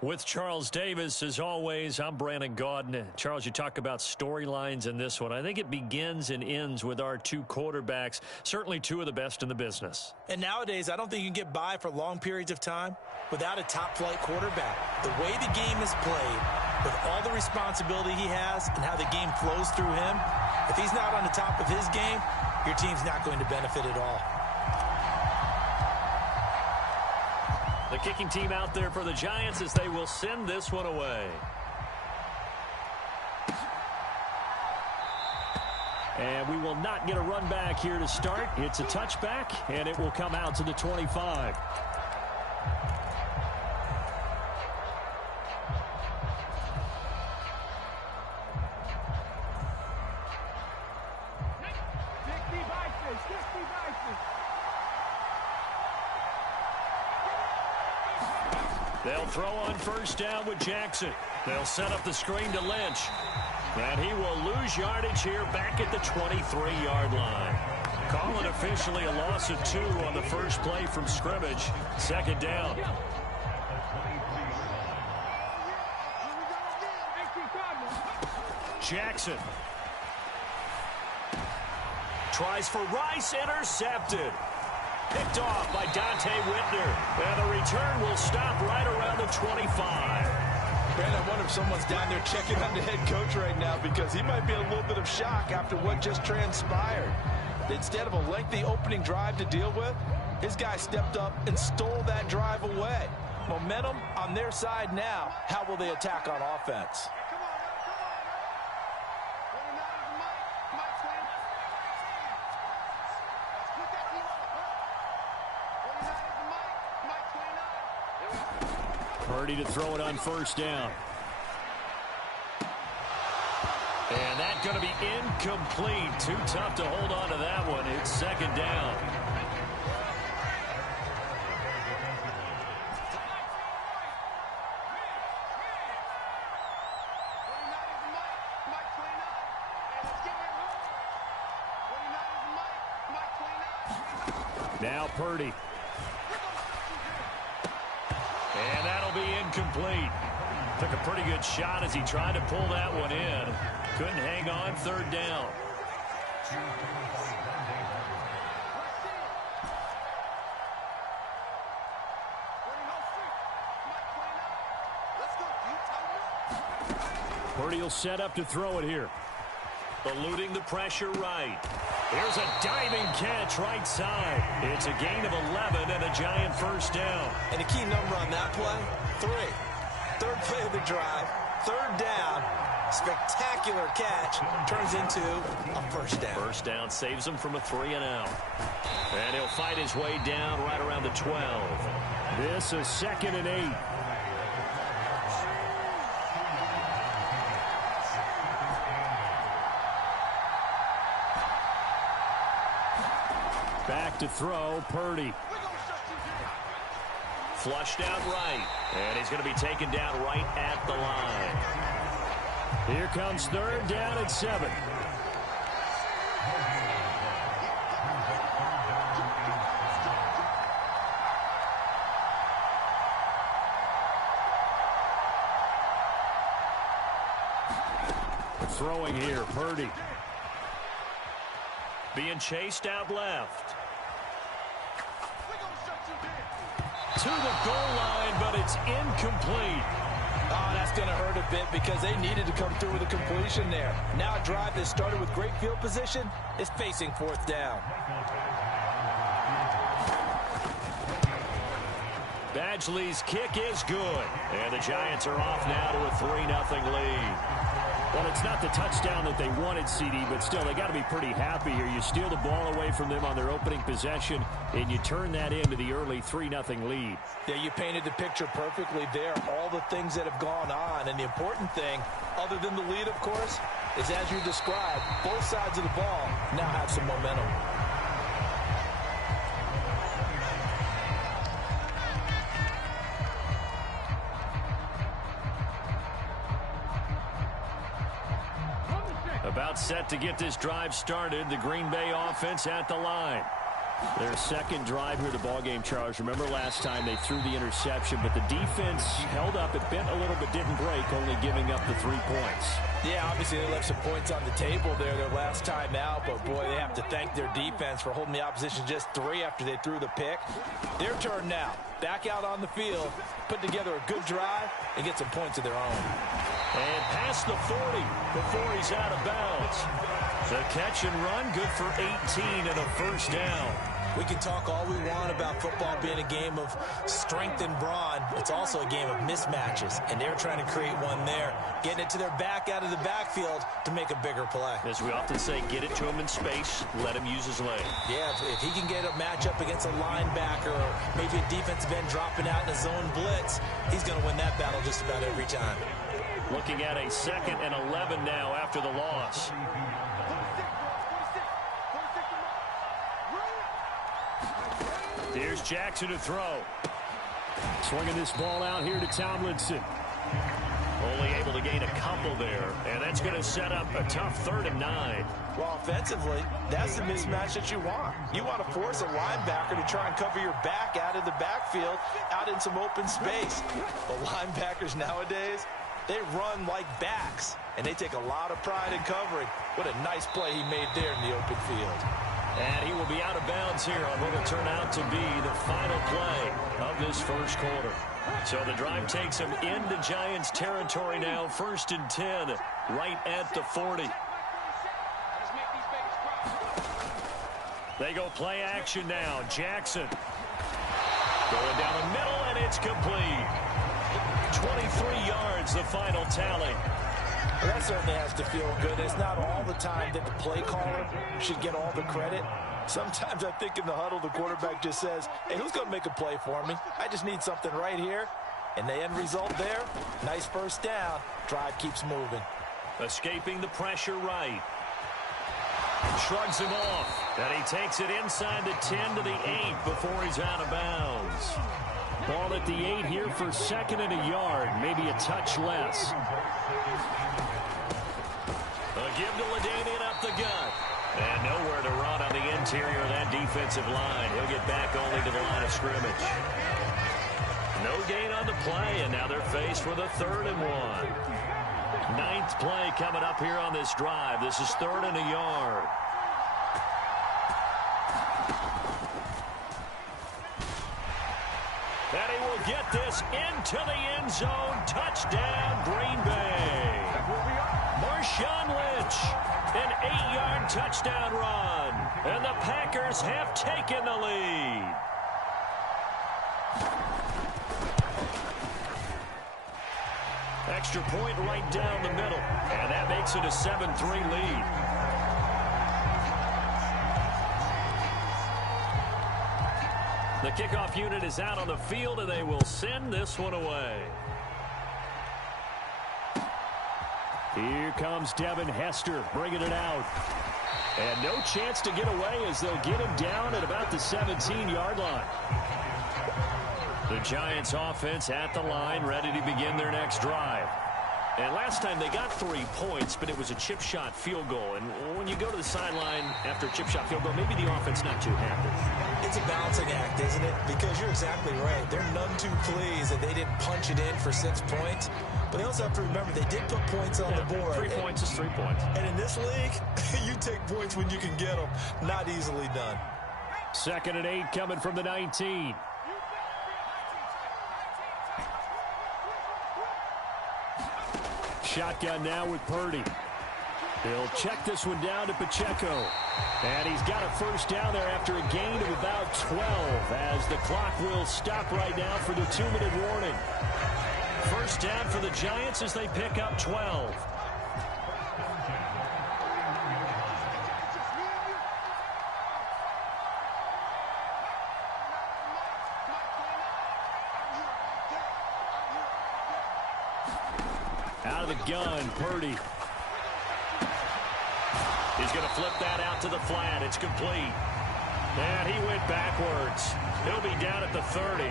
With Charles Davis, as always, I'm Brandon Gaudin. Charles, you talk about storylines in this one. I think it begins and ends with our two quarterbacks, certainly two of the best in the business. And nowadays, I don't think you can get by for long periods of time without a top-flight quarterback. The way the game is played, with all the responsibility he has and how the game flows through him, if he's not on the top of his game, your team's not going to benefit at all. The kicking team out there for the Giants as they will send this one away. And we will not get a run back here to start. It's a touchback, and it will come out to the 25. They'll throw on first down with Jackson. They'll set up the screen to Lynch. And he will lose yardage here back at the 23-yard line. Call it officially a loss of 2 on the first play from scrimmage. Second down. Jackson. Tries for Rice, intercepted. Picked off by Dante Whitner. And the return will stop right around the 25. Brandon, I wonder if someone's down there checking on the head coach right now because he might be in a little bit of shock after what just transpired. Instead of a lengthy opening drive to deal with, his guy stepped up and stole that drive away. Momentum on their side now. How will they attack on offense? Purdy to throw it on first down. And that's going to be incomplete. Too tough to hold on to that one. It's second down. Now Purdy. And that'll be incomplete. Took a pretty good shot as he tried to pull that one in. Couldn't hang on, third down. Purdy will set up to throw it here. Eluding the pressure right. Here's a diving catch right side. It's a gain of 11 and a Giant first down. And the key number on that play, 3. Third play of the drive, third down, spectacular catch, turns into a first down. First down saves him from a 3-and-out. And he'll fight his way down right around the 12. This is 2nd and 8. Back to throw, Purdy. Flushed out right. And he's going to be taken down right at the line. Here comes third down at 7. Throwing here, Purdy. Being chased out left. To the goal line, but it's incomplete. Oh, that's going to hurt a bit because they needed to come through with a completion there. Now a drive that started with great field position is facing fourth down. Badgley's kick is good. And the Giants are off now to a 3-0 lead. Well, it's not the touchdown that they wanted, CD, but still, they got to be pretty happy here. You steal the ball away from them on their opening possession, and you turn that into the early 3-0 lead. Yeah, you painted the picture perfectly there, all the things that have gone on. And the important thing, other than the lead, of course, is as you described, both sides of the ball now have some momentum. About set to get this drive started. The Green Bay offense at the line. Their second drive here, the ballgame, Charles. Remember last time they threw the interception, but the defense held up. It bent a little but didn't break, only giving up the 3 points. Yeah, obviously they left some points on the table there their last time out, but boy, they have to thank their defense for holding the opposition just 3 after they threw the pick. Their turn now. Back out on the field, put together a good drive, and get some points of their own. And past the 40 before he's out of bounds. The catch and run, good for 18 and a first down. We can talk all we want about football being a game of strength and brawn. It's also a game of mismatches, and they're trying to create one there, getting it to their back out of the backfield to make a bigger play. As we often say, get it to him in space, let him use his leg. Yeah, if he can get a matchup against a linebacker or maybe a defensive end dropping out in a zone blitz, he's going to win that battle just about every time. Looking at a 2nd and 11 now after the loss. Here's Jackson to throw. Swinging this ball out here to Tomlinson. Only able to gain a couple there, and that's going to set up a tough 3rd and 9. Well, offensively, that's the mismatch that you want. You want to force a linebacker to try and cover your back out of the backfield, out in some open space. But linebackers nowadays, they run like backs, and they take a lot of pride in covering. What a nice play he made there in the open field. And he will be out of bounds here on what will turn out to be the final play of this first quarter. So the drive takes him into Giants territory now. 1st and 10, right at the 40. They go play action now. Jackson going down the middle, and it's complete. 23 yards, the final tally. Well, that certainly has to feel good. It's not all the time that the play caller should get all the credit. Sometimes I think in the huddle, the quarterback just says, hey, who's going to make a play for me? I just need something right here. And the end result there, nice first down. Drive keeps moving. Escaping the pressure right. Shrugs him off. And he takes it inside the 10 to the 8 before he's out of bounds. Ball at the 8 here for 2nd and a yard. Maybe a touch less. A give to LaDainian up the gut. And nowhere to run on the interior of that defensive line. He'll get back only to the line of scrimmage. No gain on the play, and now they're faced with a 3rd and 1. 9th play coming up here on this drive. This is 3rd and a yard. And he will get this into the end zone. Touchdown, Green Bay. Marshawn Lynch, an 8-yard touchdown run. And the Packers have taken the lead. Extra point right down the middle. And that makes it a 7-3 lead. The kickoff unit is out on the field, and they will send this one away. Here comes Devin Hester bringing it out. And no chance to get away as they'll get him down at about the 17-yard line. The Giants offense at the line, ready to begin their next drive. And last time they got 3 points, but it was a chip shot field goal. And when you go to the sideline after a chip shot field goal, maybe the offense not too happy. It's a balancing act, isn't it? Because you're exactly right. They're none too pleased that they didn't punch it in for 6 points. But they also have to remember they did put points on the board. 3 points is 3 points. And in this league, you take points when you can get them. Not easily done. 2nd and 8 coming from the 19. Shotgun now with Purdy. He'll check this one down to Pacheco. And he's got a first down there after a gain of about 12 as the clock will stop right now for the 2-minute warning. First down for the Giants as they pick up 12. Out of the gun, Purdy. He's going to flip that out to the flat. It's complete. And he went backwards. He'll be down at the 30.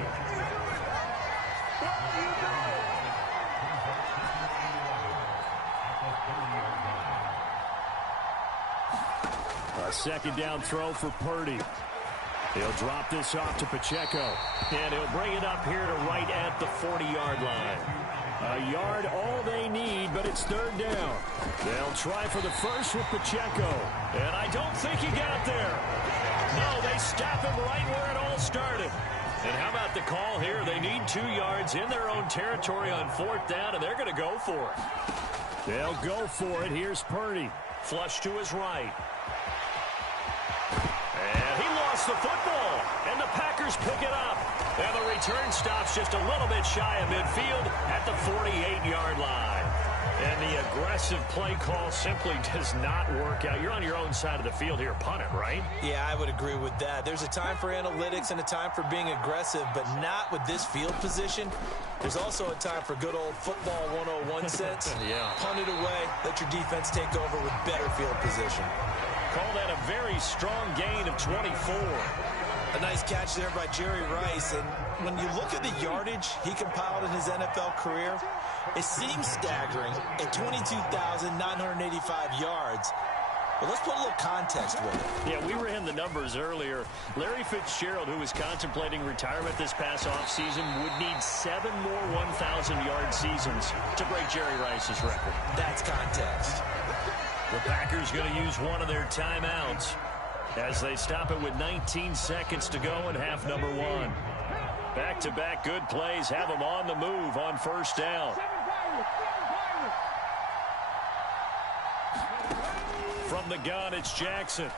A 2nd down throw for Purdy. He'll drop this off to Pacheco. And he'll bring it up here to right at the 40-yard line. A yard all they need, but it's third down. They'll try for the first with Pacheco. And I don't think he got there. No, they stop him right where it all started. And how about the call here? They need 2 yards in their own territory on fourth down, and they're going to go for it. They'll go for it. Here's Purdy. Flush to his right. And he lost the football. And the Packers pick it up. And the return stops just a little bit shy of midfield at the 48-yard line. And the aggressive play call simply does not work out. You're on your own side of the field here. Punt it, right? Yeah, I would agree with that. There's a time for analytics and a time for being aggressive, but not with this field position. There's also a time for good old football 101 sense. Yeah. Punt it away. Let your defense take over with better field position. Call that a very strong gain of 24. A nice catch there by Jerry Rice. And when you look at the yardage he compiled in his NFL career, it seems staggering at 22,985 yards. But let's put a little context with it. Yeah, we ran the numbers earlier. Larry Fitzgerald, who was contemplating retirement this past offseason, would need 7 more 1,000-yard seasons to break Jerry Rice's record. That's context. The Packers going to use one of their timeouts as they stop it with 19 seconds to go in half number 1. Back-to-back good plays have them on the move on first down. From the gun, it's Jackson.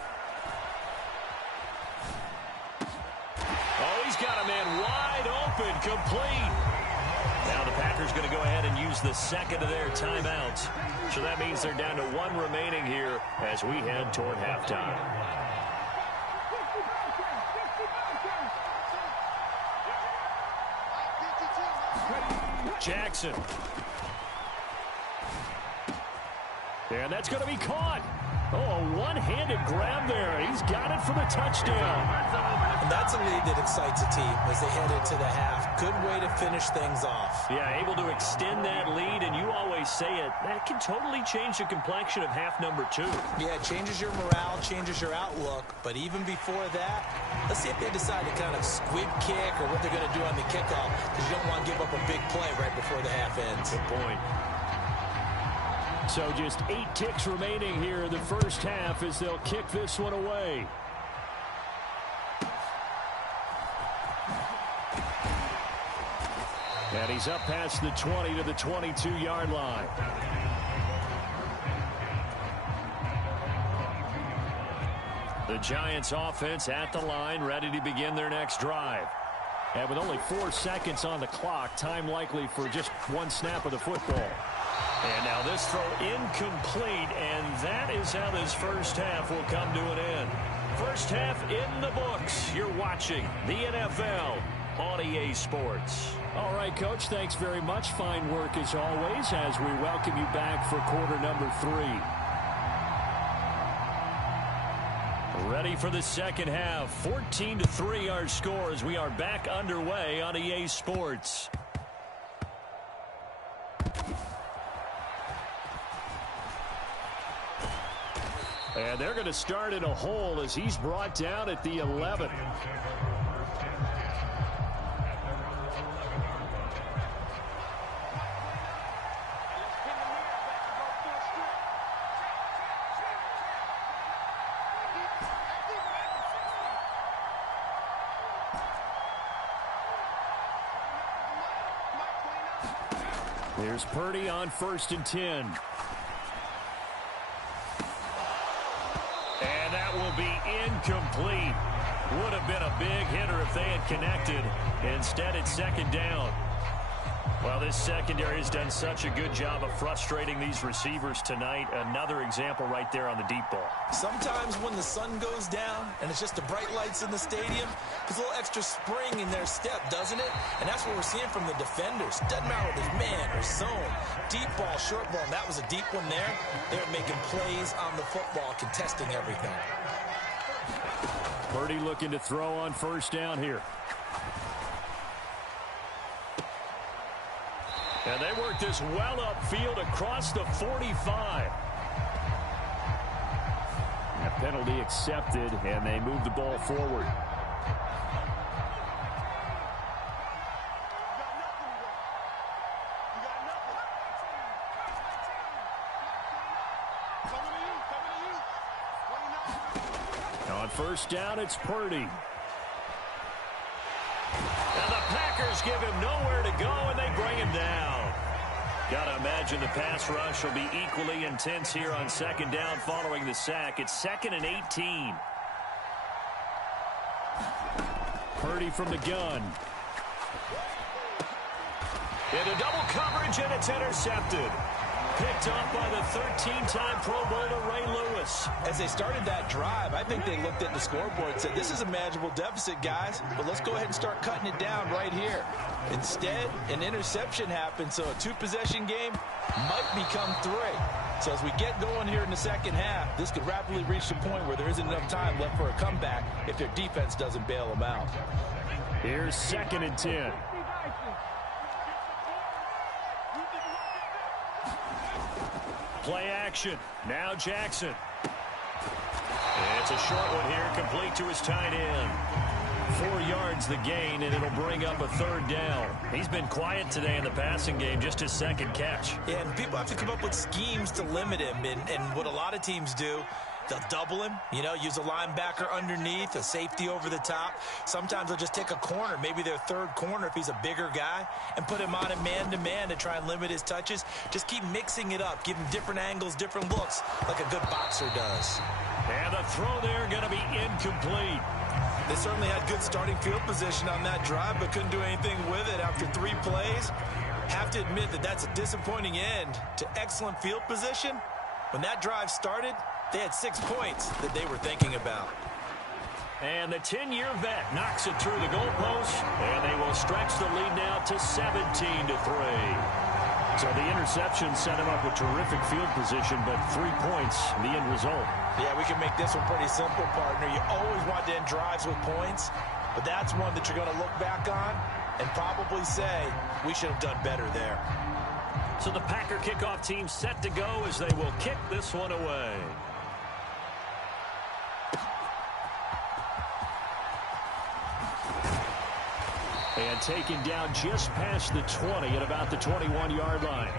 Oh, he's got a man wide open, complete. Now the Packers going to go ahead and use the second of their timeouts. So that means they're down to 1 remaining here as we head toward halftime. Jackson. And that's going to be caught. Oh, a one-handed grab there. He's got it for the touchdown. And that's a lead that excites a team as they head into the half. Good way to finish things off. Yeah, able to extend that lead, and you always say it, that can totally change the complexion of half number 2. Yeah, it changes your morale, changes your outlook. But even before that, let's see if they decide to kind of squib kick or what they're going to do on the kickoff, because you don't want to give up a big play right before the half ends. Good point. So just 8 ticks remaining here in the first half as they'll kick this one away. And he's up past the 20 to the 22-yard line. The Giants offense at the line, ready to begin their next drive. And with only 4 seconds on the clock, time likely for just 1 snap of the football. And now this throw incomplete, and that is how this first half will come to an end. First half in the books. You're watching the NFL on EA Sports. All right, Coach, thanks very much. Fine work as always as we welcome you back for quarter number 3. Ready for the second half. 14-3 our score as we are back underway on EA Sports. And they're going to start in a hole as he's brought down at the 11. Here's Purdy on 1st and 10. And that will be incomplete. Would have been a big hitter if they had connected. Instead, it's second down. Well, this secondary has done such a good job of frustrating these receivers tonight. Another example right there on the deep ball. Sometimes when the sun goes down and it's just the bright lights in the stadium, there's a little extra spring in their step, doesn't it? And that's what we're seeing from the defenders. Doesn't matter whether it's man or zone. Deep ball, short ball, and that was a deep one there. They're making plays on the football, contesting everything. Purdy looking to throw on 1st down here. And they work this well upfield across the 45. A penalty accepted, and they move the ball forward. first down, it's Purdy. And the Packers give him nowhere to go, and they bring him down. Got to imagine the pass rush will be equally intense here on second down following the sack. It's 2nd and 18. Purdy from the gun. Into double coverage, and it's intercepted. Picked off by the 13-time Pro Bowler Ray Lewis. As they started that drive, I think they looked at the scoreboard and said, this is a manageable deficit, guys, but let's go ahead and start cutting it down right here. Instead, an interception happened, so a two-possession game might become 3. So as we get going here in the second half, this could rapidly reach the point where there isn't enough time left for a comeback if their defense doesn't bail them out. Here's 2nd and 10. Play action. Now Jackson. It's a short one here, complete to his tight end. 4 yards the gain, and it'll bring up a 3rd down. He's been quiet today in the passing game, just his 2nd catch. Yeah, and people have to come up with schemes to limit him, and what a lot of teams do, they'll double him, use a linebacker underneath, a safety over the top. Sometimes they'll just take a corner, maybe their 3rd corner if he's a bigger guy, and put him on a man-to-man to try and limit his touches. Just keep mixing it up, give him different angles, different looks, like a good boxer does. And the throw there going to be incomplete. They certainly had good starting field position on that drive, but couldn't do anything with it after 3 plays. Have to admit that that's a disappointing end to excellent field position. When that drive started, they had 6 points that they were thinking about. And the 10-year vet knocks it through the goalpost, and they will stretch the lead now to 17-3. So the interception set him up with terrific field position, but 3 points, the end result. Yeah, we can make this one pretty simple, partner. You always want to end drives with points, but that's one that you're going to look back on and probably say, we should have done better there. So the Packer kickoff team set to go as they will kick this one away. And taken down just past the 20 at about the 21-yard line.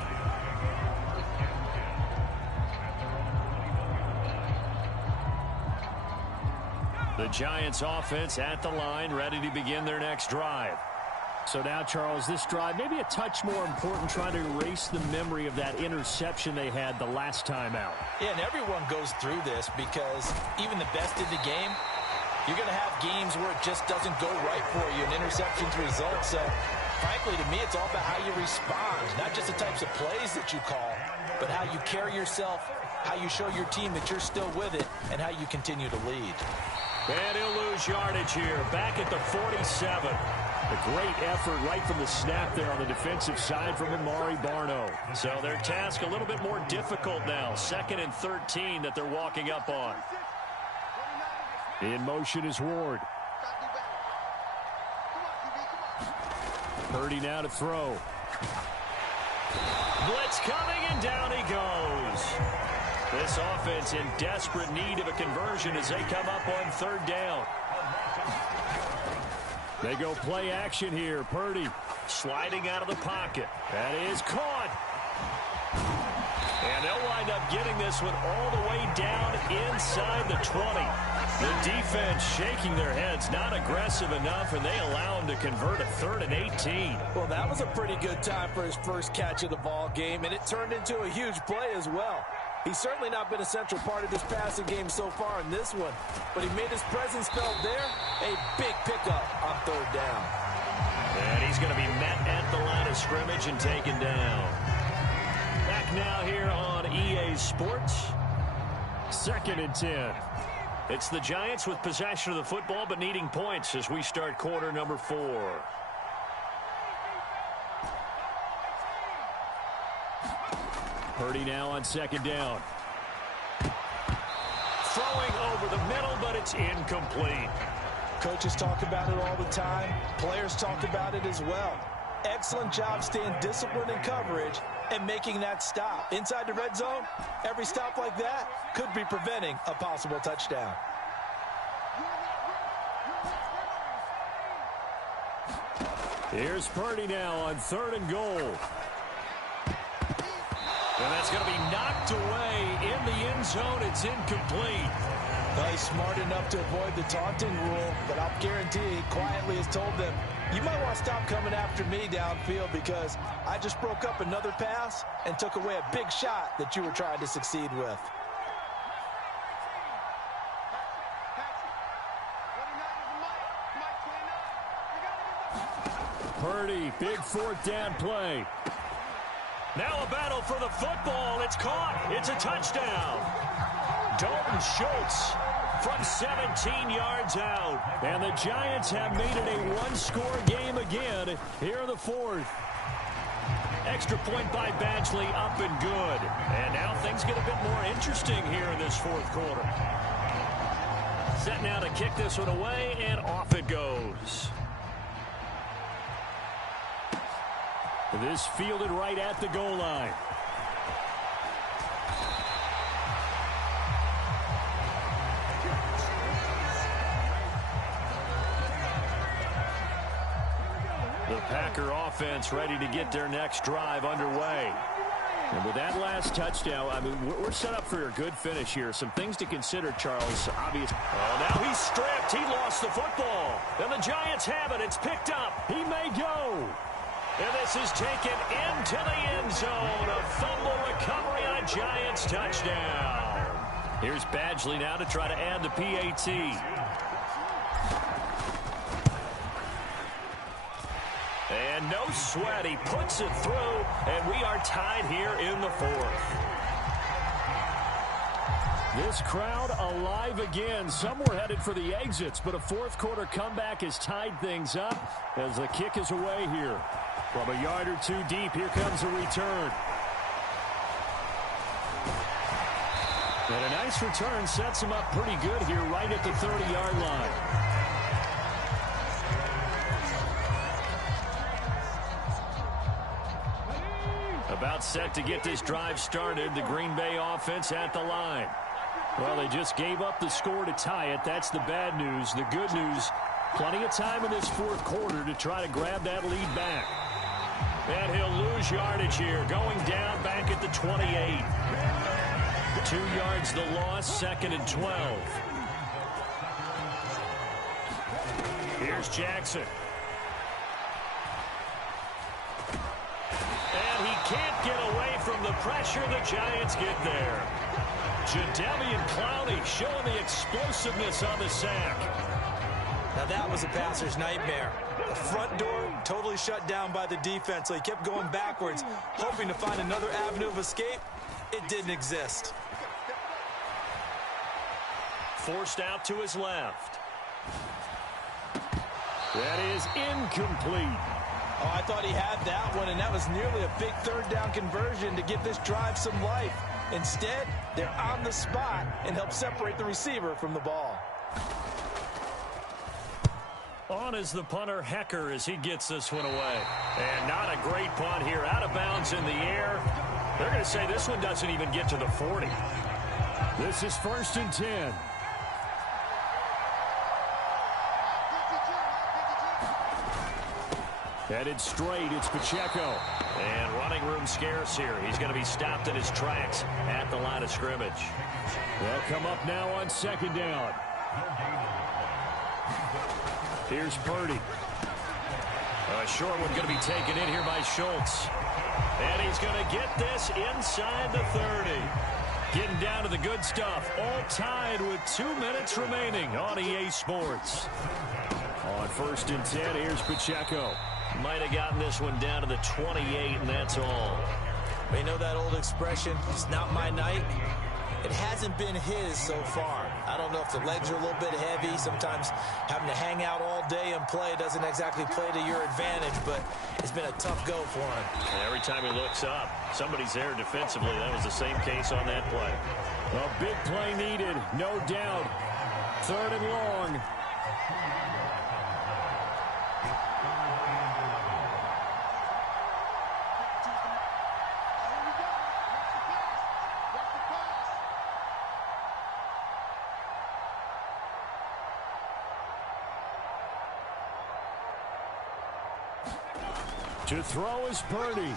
The Giants offense at the line, ready to begin their next drive. So now, Charles, this drive maybe a touch more important, trying to erase the memory of that interception they had the last time out. Yeah, and everyone goes through this because even the best in the game, you're going to have games where it just doesn't go right for you, and interceptions result. So, frankly, to me, it's all about how you respond, not just the types of plays that you call, but how you carry yourself, how you show your team that you're still with it, and how you continue to lead. And he'll lose yardage here, back at the 47. A great effort right from the snap there on the defensive side from Amari Barno. So their task a little bit more difficult now. 2nd and 13 that they're walking up on. In motion is Ward. Purdy now to throw. Blitz coming, and down he goes. This offense in desperate need of a conversion as they come up on 3rd down. They go play action here. Purdy sliding out of the pocket. That is caught. And they'll wind up getting this one all the way down inside the 20. The defense shaking their heads, not aggressive enough, and they allow him to convert a 3rd and 18. Well, that was a pretty good time for his first catch of the ball game, and it turned into a huge play as well. He's certainly not been a central part of this passing game so far in this one, but he made his presence felt there. A big pickup on 3rd down. And he's going to be met at the line of scrimmage and taken down. Back now here on EA Sports. 2nd and 10. It's the Giants with possession of the football but needing points as we start quarter number 4. Purdy now on 2nd down. Throwing over the middle, but it's incomplete. Coaches talk about it all the time. Players talk about it as well. Excellent job staying disciplined in coverage and making that stop. Inside the red zone, every stop like that could be preventing a possible touchdown. Here's Purdy now on 3rd and goal. And that's going to be knocked away in the end zone. It's incomplete. Well, he's smart enough to avoid the taunting rule, but I'll guarantee he quietly has told them, you might want to stop coming after me downfield because I just broke up another pass and took away a big shot that you were trying to succeed with. Purdy, big fourth down play. Now a battle for the football. It's caught. It's a touchdown. Dalton Schultz from 17 yards out. And the Giants have made it a one-score game again here in the fourth. Extra point by Badgley, up and good. And now things get a bit more interesting here in this fourth quarter. Set now to kick this one away, and off it goes. This fielded right at the goal line. The Packer offense ready to get their next drive underway. And with that last touchdown, I mean, we're set up for a good finish here. Some things to consider, Charles. Obvious. Oh, now he's stripped. He lost the football. And the Giants have it. It's picked up. He may go. And this is taken into the end zone. A fumble recovery on a Giants touchdown. Here's Badgley now to try to add the PAT. And no sweat. He puts it through, and we are tied here in the fourth. This crowd alive again. Some were headed for the exits, but a fourth quarter comeback has tied things up as the kick is away here. From a yard or two deep, here comes a return. And a nice return sets him up pretty good here right at the 30-yard line. About set to get this drive started. The Green Bay offense at the line. Well, they just gave up the score to tie it. That's the bad news. The good news, plenty of time in this fourth quarter to try to grab that lead back. And he'll lose yardage here, going down back at the 28. 2 yards the loss, second and 12. Here's Jackson. And he can't get away from the pressure. The Giants get there. Jadeveon Clowney showing the explosiveness on the sack. Now that was a passer's nightmare. The front door totally shut down by the defense, so he kept going backwards, hoping to find another avenue of escape. It didn't exist. Forced out to his left. That is incomplete. Oh, I thought he had that one, and that was nearly a big third down conversion to give this drive some life. Instead, they're on the spot and help separate the receiver from the ball. On is the punter, Hecker, as he gets this one away. And not a great punt here. Out of bounds in the air. They're going to say this one doesn't even get to the 40. This is 1st and 10. Headed straight, it's Pacheco. And running room scarce here. He's going to be stopped in his tracks at the line of scrimmage. They'll come up now on 2nd down. Here's Purdy. A short one going to be taken in here by Schultz. And he's going to get this inside the 30. Getting down to the good stuff. All tied with 2 minutes remaining on EA Sports. On 1st and 10, here's Pacheco. Might have gotten this one down to the 28, and that's all. You know that old expression, it's not my night? It hasn't been his so far. I don't know if the legs are a little bit heavy. Sometimes having to hang out all day and play doesn't exactly play to your advantage, but it's been a tough go for him. And every time he looks up, somebody's there defensively. That was the same case on that play. A big play needed, no doubt. 3rd and long. To throw is Purdy.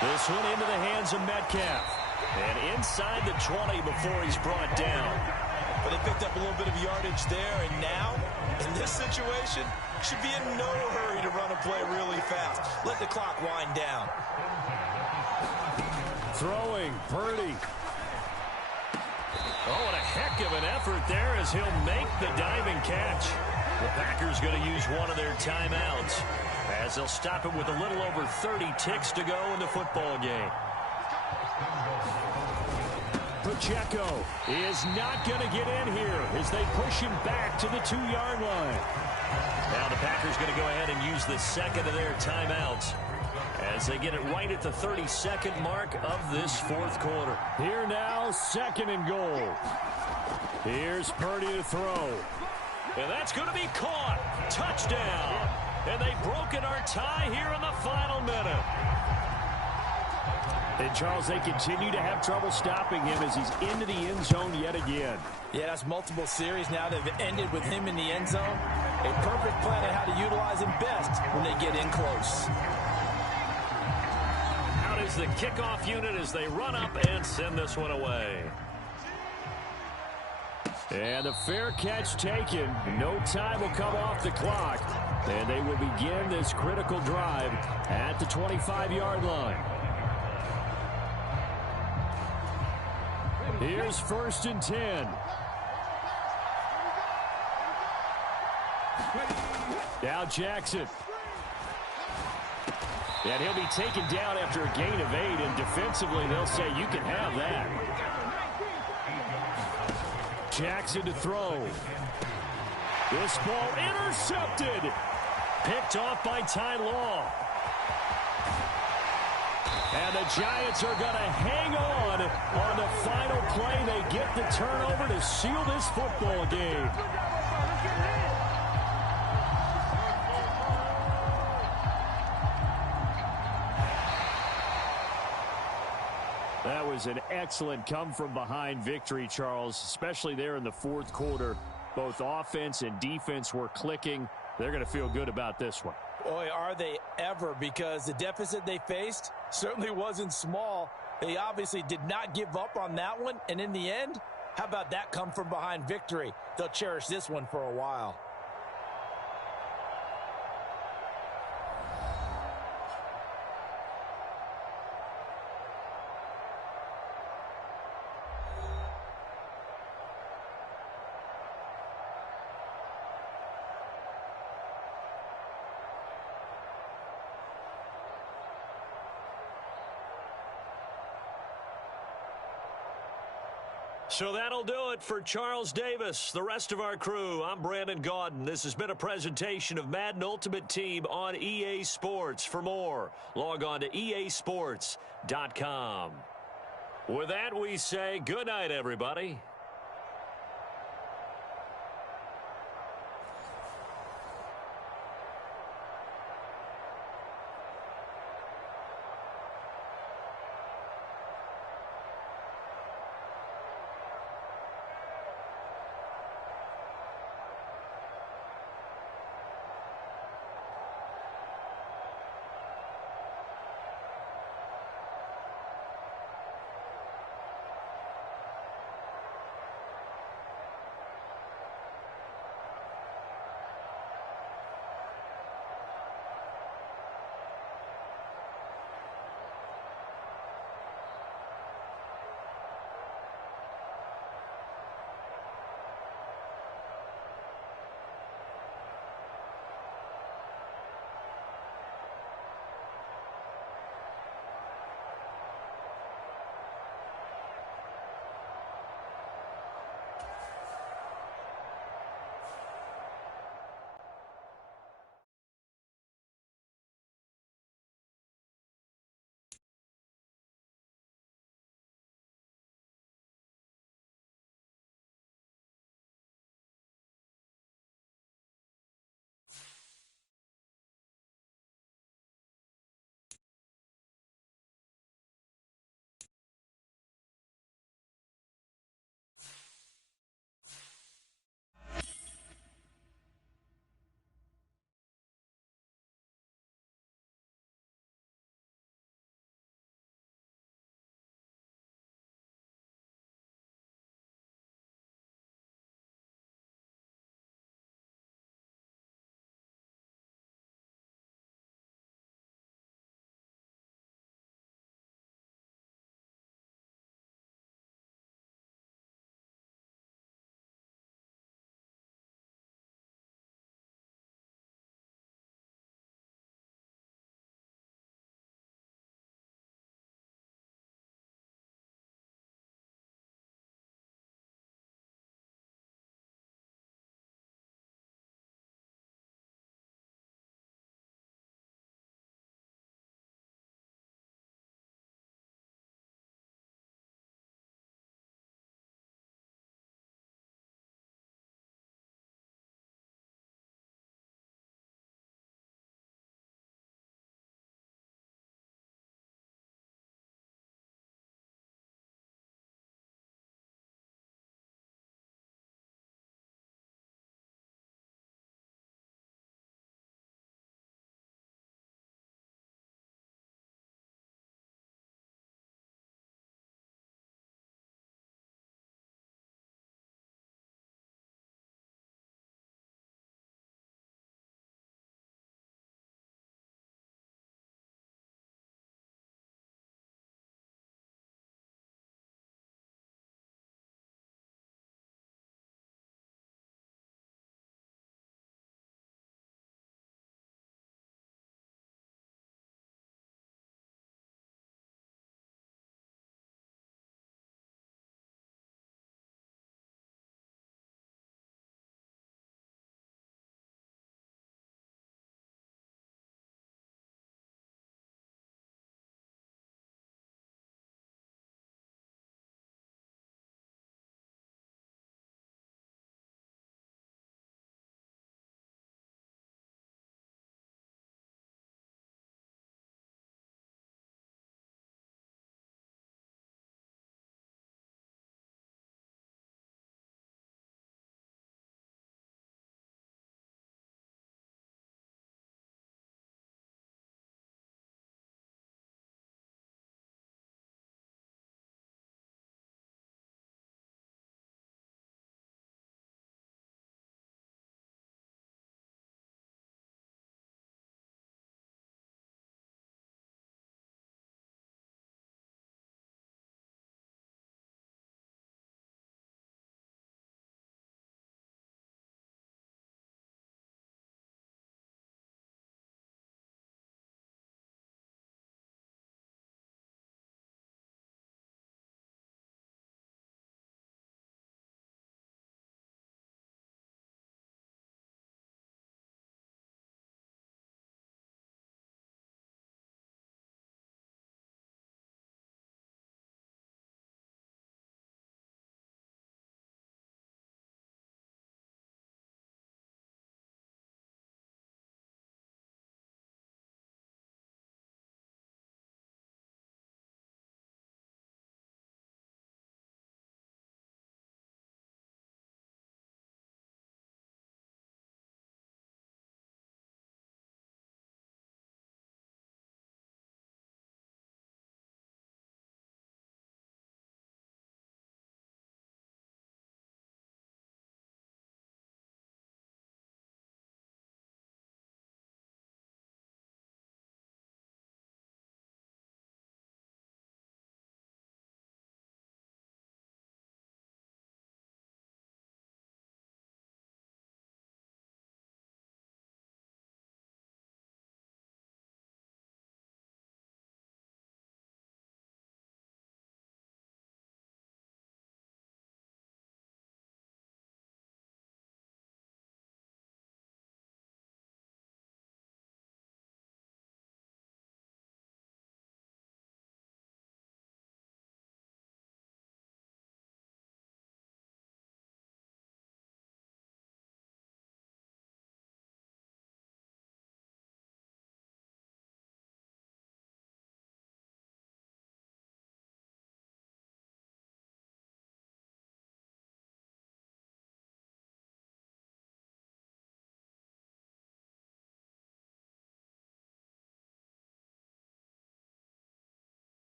This one into the hands of Metcalf. And inside the 20 before he's brought down. But they picked up a little bit of yardage there, and now, in this situation, should be in no hurry to run a play really fast. Let the clock wind down. Throwing, Purdy. Oh, and a heck of an effort there as he'll make the diving catch. The Packers going to use one of their timeouts as they'll stop it with a little over 30 ticks to go in the football game. Pacheco is not going to get in here as they push him back to the 2-yard line. Now the Packers going to go ahead and use the second of their timeouts as they get it right at the 32nd mark of this fourth quarter. Here now, 2nd and goal. Here's Purdy to throw. And that's going to be caught. Touchdown. And they've broken our tie here in the final minute. And, Charles, they continue to have trouble stopping him as he's into the end zone yet again. Yeah, that's multiple series now that have ended with him in the end zone. A perfect plan on how to utilize him best when they get in close. Out is the kickoff unit as they run up and send this one away. And a fair catch taken. No time will come off the clock. And they will begin this critical drive at the 25-yard line. Here's 1st and 10. Now Jackson. And he'll be taken down after a gain of 8. And defensively, they'll say you can have that. Jackson to throw. This ball intercepted. Picked off by Ty Law. And the Giants are going to hang on the final play. They get the turnover to seal this football game. That was an excellent come-from-behind victory, Charles, especially there in the fourth quarter. Both offense and defense were clicking. They're going to feel good about this one. Boy, are they ever, because the deficit they faced certainly wasn't small. They obviously did not give up on that one, and in the end, how about that come-from-behind victory? They'll cherish this one for a while. So that'll do it for Charles Davis, the rest of our crew. I'm Brandon Gaudin. This has been a presentation of Madden Ultimate Team on EA Sports. For more, log on to easports.com. With that, we say good night, everybody.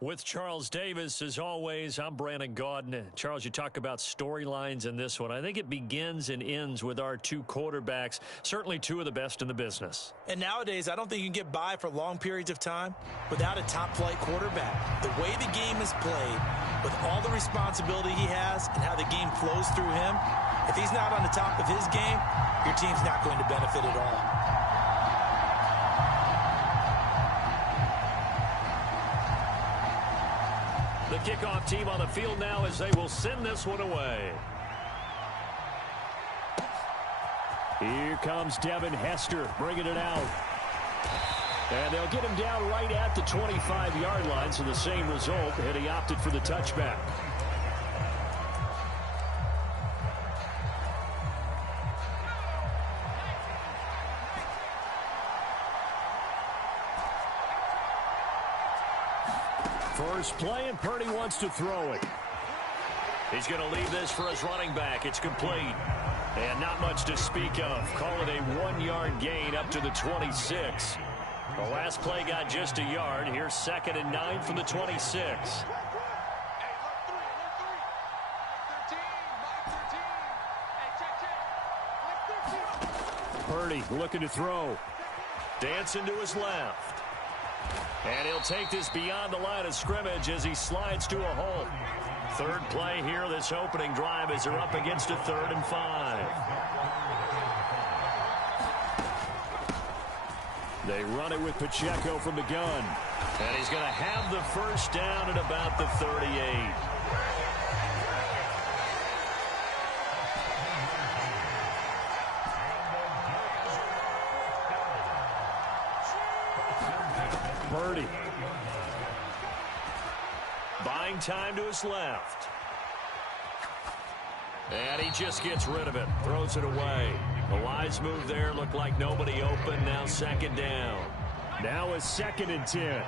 With Charles Davis, as always, I'm Brandon Gaudin. Charles, you talk about storylines in this one. I think it begins and ends with our two quarterbacks, certainly two of the best in the business. And nowadays, I don't think you can get by for long periods of time without a top-flight quarterback. The way the game is played, with all the responsibility he has and how the game flows through him, if he's not on the top of his game, your team's not going to benefit at all. The kickoff team on the field now as they will send this one away. Here comes Devin Hester bringing it out. And they'll get him down right at the 25-yard line, so the same result, and he opted for the touchback. First play, and Purdy wants to throw it. He's going to leave this for his running back. It's complete. And not much to speak of. Call it a 1-yard gain up to the 26. The last play got just a yard. Here's 2nd and 9 from the 26. Purdy looking to throw. Dancing to his left. And he'll take this beyond the line of scrimmage as he slides to a hole. Third play here, this opening drive, as they're up against a 3rd and 5. They run it with Pacheco from the gun. And he's going to have the first down at about the 38. Purdy. Buying time to his left. And he just gets rid of it. Throws it away. The wise move there. Looked like nobody open. Now 2nd down. Now a 2nd and 10.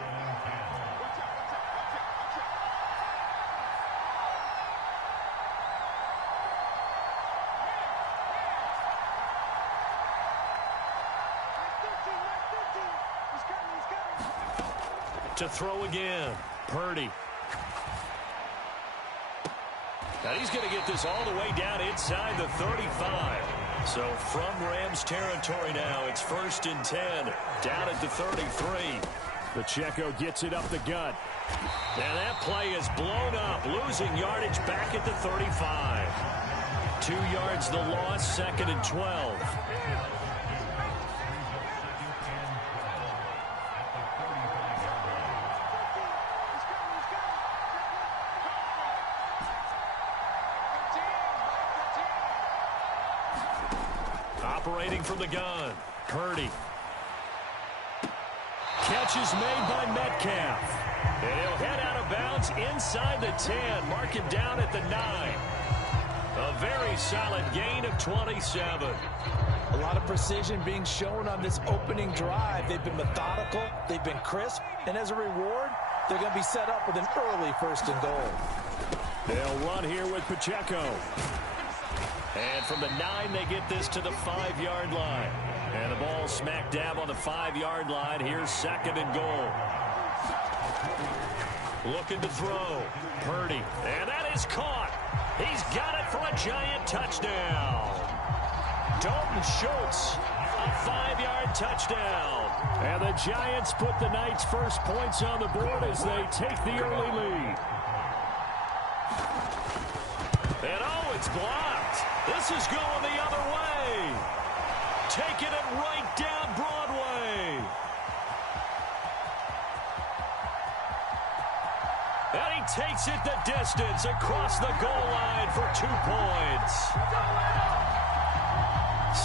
To throw again. Purdy. Now he's going to get this all the way down inside the 35. So from Rams territory now, it's 1st and 10. Down at the 33. Pacheco gets it up the gut. Now that play is blown up. Losing yardage back at the 35. 2 yards the loss, 2nd and 12. Operating from the gun. Purdy. Catch is made by Metcalf. And he'll head out of bounds inside the 10. Mark him down at the 9. A very solid gain of 27. A lot of precision being shown on this opening drive. They've been methodical. They've been crisp. And as a reward, they're going to be set up with an early 1st and goal. They'll run here with Pacheco. And from the 9, they get this to the 5-yard line. And the ball smack dab on the 5-yard line. Here's 2nd and goal. Looking to throw. Purdy. And that is caught. He's got it for a giant touchdown. Dalton Schultz, a 5-yard touchdown. And the Giants put the Knights' first points on the board as they take the early lead. And oh, it's blocked. This is going the other way. Taking it right down Broadway. And he takes it the distance across the goal line for 2 points.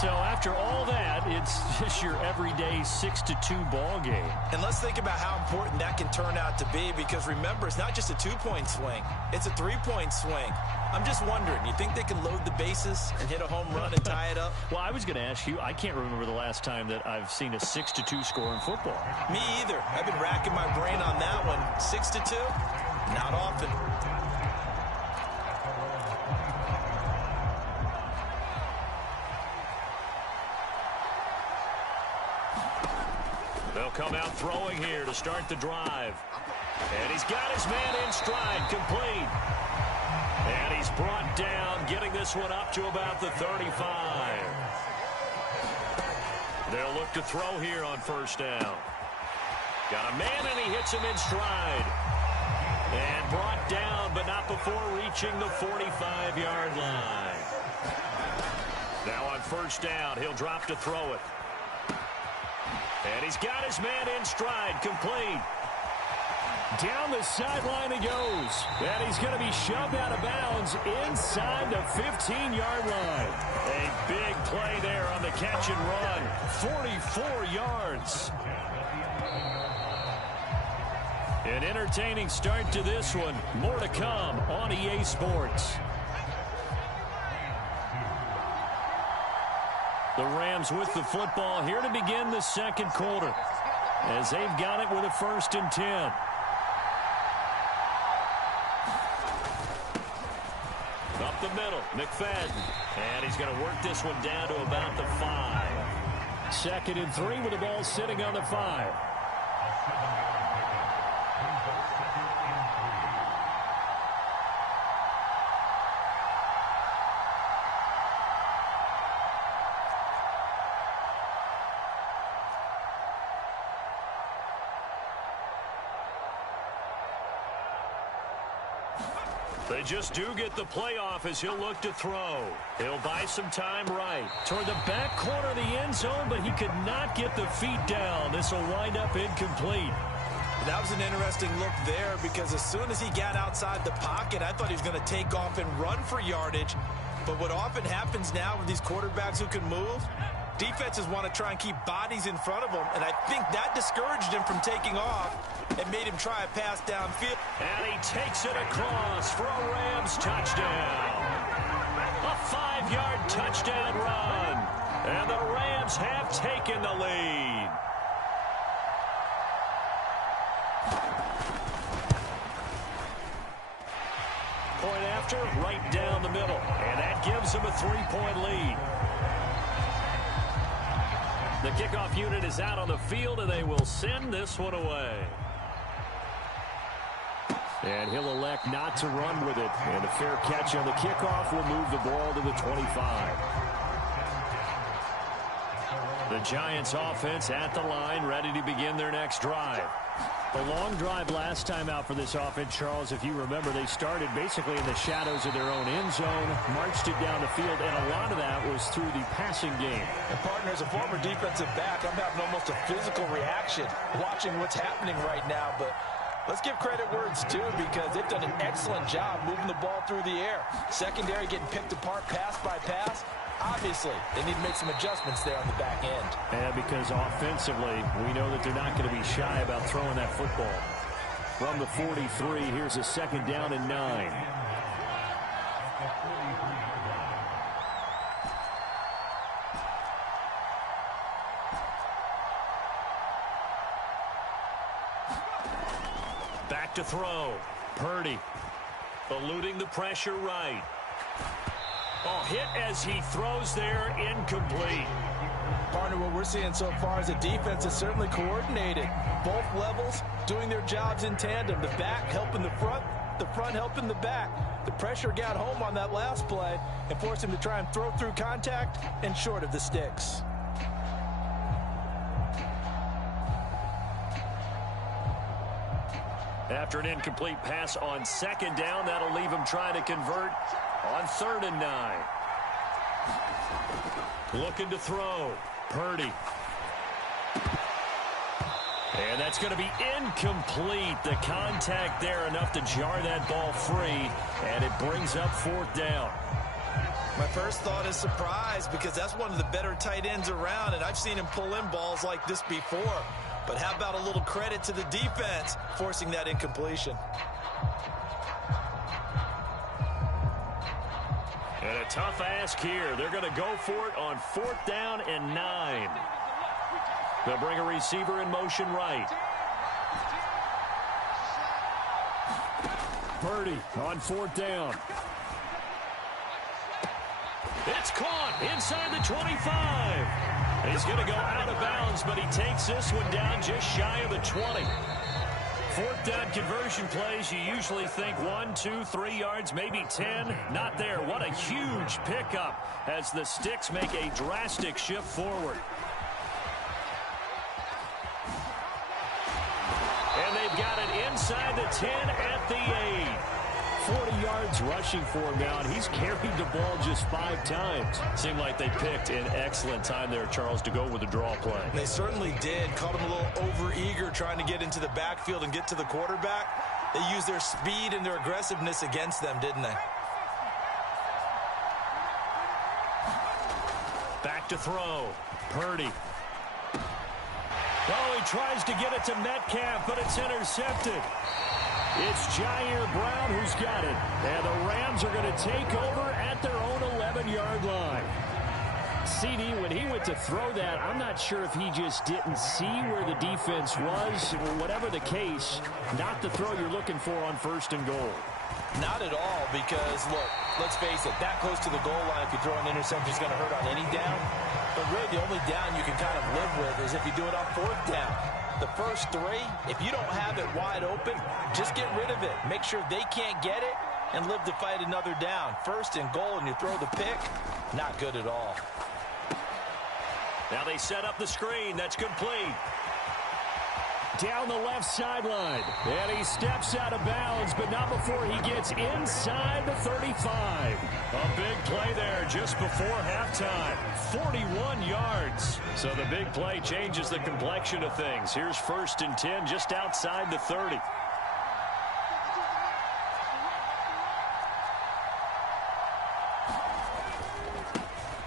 So after all that, it's just your everyday 6-2 ball game. And let's think about how important that can turn out to be, because remember, it's not just a 2-point swing. It's a 3-point swing. I'm just wondering, you think they can load the bases and hit a home run and tie it up? Well, I was going to ask you, I can't remember the last time that I've seen a 6-2 score in football. Me either. I've been racking my brain on that one. 6-2? Not often. They'll come out throwing here to start the drive. And he's got his man in stride, complete. And he's brought down, getting this one up to about the 35. They'll look to throw here on first down. Got a man, and he hits him in stride. And brought down, but not before reaching the 45-yard line. Now on first down, he'll drop to throw it. And he's got his man in stride, complete. Down the sideline he goes. And he's going to be shoved out of bounds inside the 15-yard line. A big play there on the catch and run. 44 yards. An entertaining start to this one. More to come on EA Sports. The Rams with the football here to begin the second quarter, as they've got it with a 1st and 10. Up the middle, McFadden. And he's going to work this one down to about the 5. 2nd and 3 with the ball sitting on the 5. They just do get the playoff as he'll look to throw. He'll buy some time right toward the back corner of the end zone, but he could not get the feet down. This will wind up incomplete. That was an interesting look there, because as soon as he got outside the pocket, I thought he was going to take off and run for yardage. But what often happens now with these quarterbacks who can move, defenses want to try and keep bodies in front of them, and I think that discouraged him from taking off and made him try a pass downfield. And he takes it across for a Rams touchdown. A 5-yard touchdown run. And the Rams have taken the lead. Point after, right down the middle. And that gives him a 3-point lead. The kickoff unit is out on the field, and they will send this one away. And he'll elect not to run with it. And a fair catch on the kickoff will move the ball to the 25. The Giants offense at the line, ready to begin their next drive. A long drive last time out for this offense, Charles. If you remember, they started basically in the shadows of their own end zone, marched it down the field, and a lot of that was through the passing game. And partner, as a former defensive back, I'm having almost a physical reaction watching what's happening right now. But let's give credit where it's due, because they've done an excellent job moving the ball through the air. Secondary getting picked apart pass by pass. Obviously, they need to make some adjustments there on the back end. And because offensively, we know that they're not going to be shy about throwing that football. From the 43, here's a 2nd down and 9. Back to throw. Purdy eluding the pressure right. Oh, hit as he throws there, incomplete. Partner, what we're seeing so far is the defense is certainly coordinated. Both levels doing their jobs in tandem. The back helping the front helping the back. The pressure got home on that last play and forced him to try and throw through contact and short of the sticks. After an incomplete pass on 2nd down, that'll leave him trying to convert on 3rd and 9. Looking to throw. Purdy. And that's going to be incomplete. The contact there enough to jar that ball free, and it brings up 4th down. My first thought is surprise, because that's one of the better tight ends around, and I've seen him pull in balls like this before. But how about a little credit to the defense forcing that incompletion? And a tough ask here. They're going to go for it on 4th down and 9. They'll bring a receiver in motion right. Purdy on 4th down. It's caught inside the 25. He's going to go out of bounds, but he takes this one down just shy of the 20. Fourth down conversion plays, you usually think 1, 2, 3 yards, maybe 10. Not there. What a huge pickup as the Sticks make a drastic shift forward. And they've got it inside the 10 at the 8. 40 yards rushing for him now, and he's carried the ball just 5 times. Seemed like they picked an excellent time there, Charles, to go with the draw play. They certainly did. Caught him a little over-eager trying to get into the backfield and get to the quarterback. They used their speed and their aggressiveness against them, didn't they? Back to throw. Purdy. Oh, he tries to get it to Metcalf, but it's intercepted. It's Jair Brown who's got it. And the Rams are going to take over at their own 11-yard line. CD, when he went to throw that, I'm not sure if he just didn't see where the defense was. Whatever the case, not the throw you're looking for on 1st and goal. Not at all, because, look, let's face it, that close to the goal line, if you throw an interception, is going to hurt on any down. But really, the only down you can kind of live with is if you do it on 4th down. The first 3, if you don't have it wide open, just get rid of it. Make sure they can't get it and live to fight another down. 1st and goal, and you throw the pick, not good at all. Now they set up the screen. That's complete. Down the left sideline. And he steps out of bounds, but not before he gets inside the 35. A big play there just before halftime. 41 yards. So the big play changes the complexion of things. Here's 1st and 10 just outside the 30.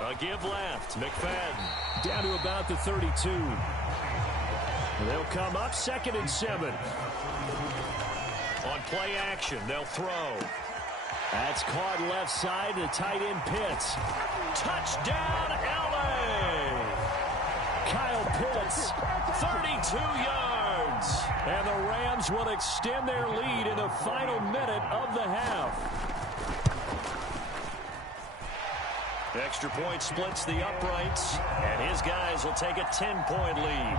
A give left. McFadden down to about the 32. They'll come up 2nd and 7. On play action, they'll throw. That's caught left side. The tight end Pitts. Touchdown, L.A. Kyle Pitts, 32 yards. And the Rams will extend their lead in the final minute of the half. Extra point splits the uprights, and his guys will take a 10-point lead.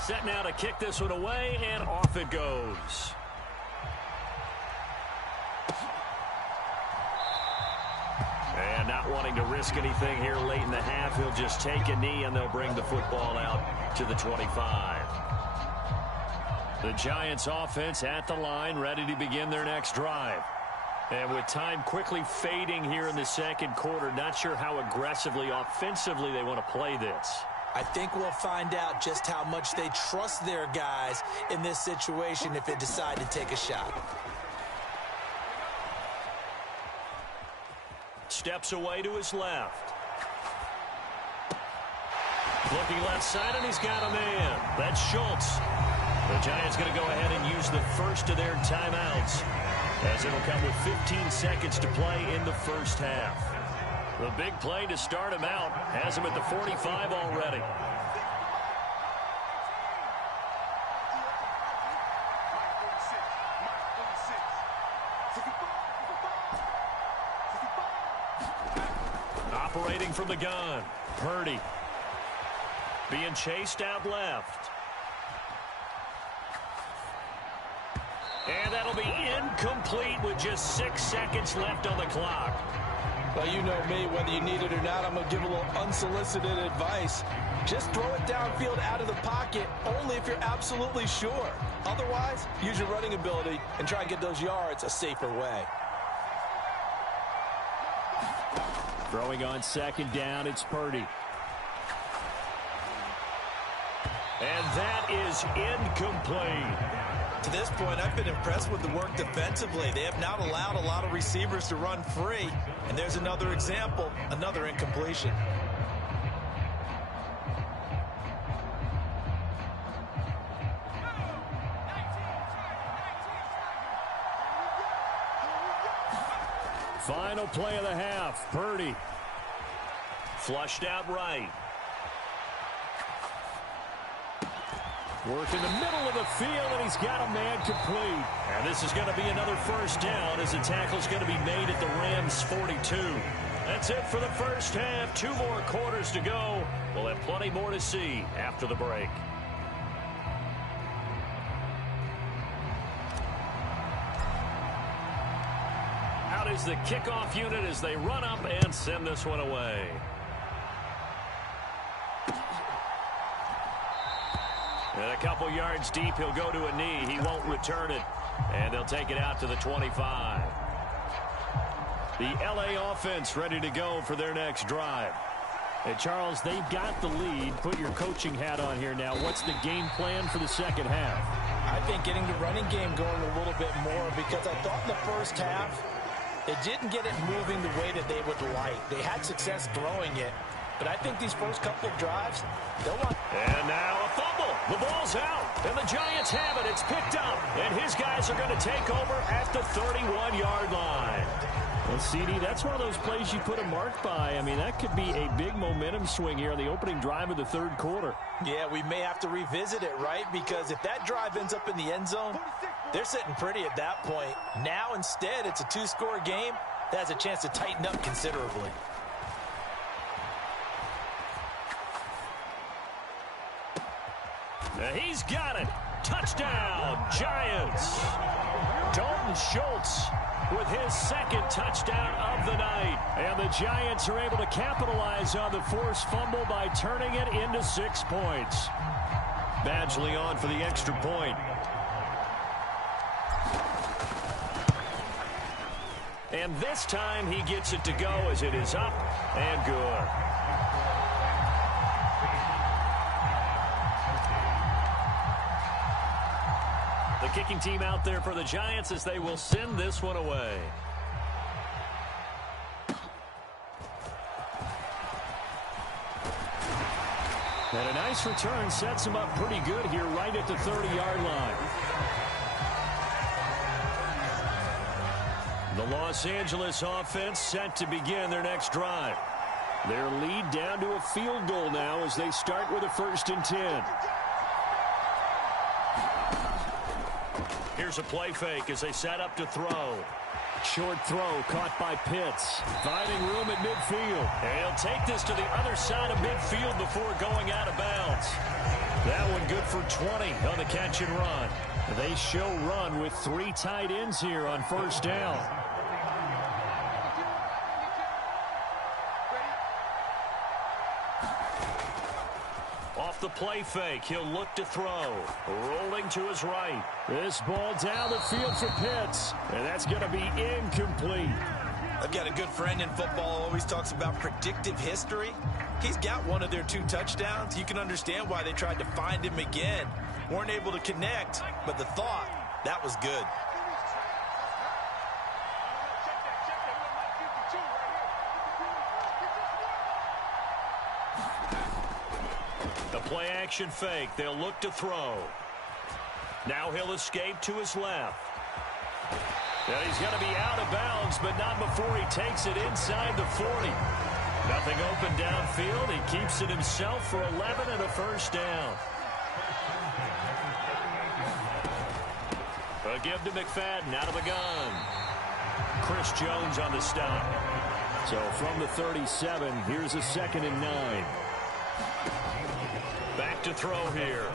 Set now to kick this one away, and off it goes. And not wanting to risk anything here late in the half, he'll just take a knee, and they'll bring the football out to the 25. The Giants offense at the line, ready to begin their next drive. And with time quickly fading here in the 2nd quarter, not sure how aggressively, offensively they want to play this. I think we'll find out just how much they trust their guys in this situation if they decide to take a shot. Steps away to his left. Looking left side, and he's got a man. That's Schultz. The Giants going to go ahead and use the first of their timeouts, as it'll come with 15 seconds to play in the 1st half. The big play to start him out has him at the 45 already. Operating from the gun, Purdy. Being chased out left. And that'll be incomplete with just 6 seconds left on the clock. Well, you know me, whether you need it or not, I'm going to give a little unsolicited advice. Just throw it downfield out of the pocket, only if you're absolutely sure. Otherwise, use your running ability and try and get those yards a safer way. Throwing on 2nd down, it's Purdy. And that is incomplete. To this point, I've been impressed with the work defensively. They have not allowed a lot of receivers to run free. And there's another example, another incompletion. Final play of the half, Purdy. Flushed out right. Work in the middle of the field, and he's got a man complete. And this is going to be another 1st down as the tackle's going to be made at the Rams' 42. That's it for the first half. 2 more quarters to go. We'll have plenty more to see after the break. Out is the kickoff unit as they run up and send this one away. And a couple yards deep, he'll go to a knee. He won't return it. And they'll take it out to the 25. The LA offense ready to go for their next drive. Hey, Charles, they've got the lead. Put your coaching hat on here now. What's the game plan for the second half? I think getting the running game going a little bit more, because I thought in the first half they didn't get it moving the way that they would like. They had success throwing it, but I think these first couple of drives, they'll want... And now a fumble. The ball's out, and the Giants have it. It's picked up, and his guys are going to take over at the 31-yard line. Well, CD, that's one of those plays you put a mark by. I mean, that could be a big momentum swing here on the opening drive of the third quarter. Yeah, we may have to revisit it, right? Because if that drive ends up in the end zone, they're sitting pretty at that point. Now, instead, it's a 2-score game that has a chance to tighten up considerably. He's got it. Touchdown, Giants. Dalton Schultz with his second touchdown of the night. And the Giants are able to capitalize on the forced fumble by turning it into 6 points. Badgley on for the extra point. And this time he gets it to go as it is up and good. The kicking team out there for the Giants as they will send this one away. And a nice return sets him up pretty good here right at the 30-yard line. The Los Angeles offense set to begin their next drive. Their lead down to a field goal now as they start with a 1st and 10. Here's a play fake as they set up to throw. Short throw caught by Pitts. Finding room at midfield. And he'll take this to the other side of midfield before going out of bounds. That one good for 20 on the catch and run. They show run with 3 tight ends here on 1st down. Off the play fake, he'll look to throw. Rolling to his right. This ball down the field for Pitts. And that's going to be incomplete. I've got a good friend in football, always talks about predictive history. He's got one of their 2 touchdowns. You can understand why they tried to find him again. Weren't able to connect, but the thought, that was good. The play action fake. They'll look to throw. Now he'll escape to his left. And he's going to be out of bounds, but not before he takes it inside the 40. Nothing open downfield. He keeps it himself for 11 and a 1st down. A give to McFadden out of the gun. Chris Jones on the stop. So from the 37, here's a 2nd and 9. Back to throw here.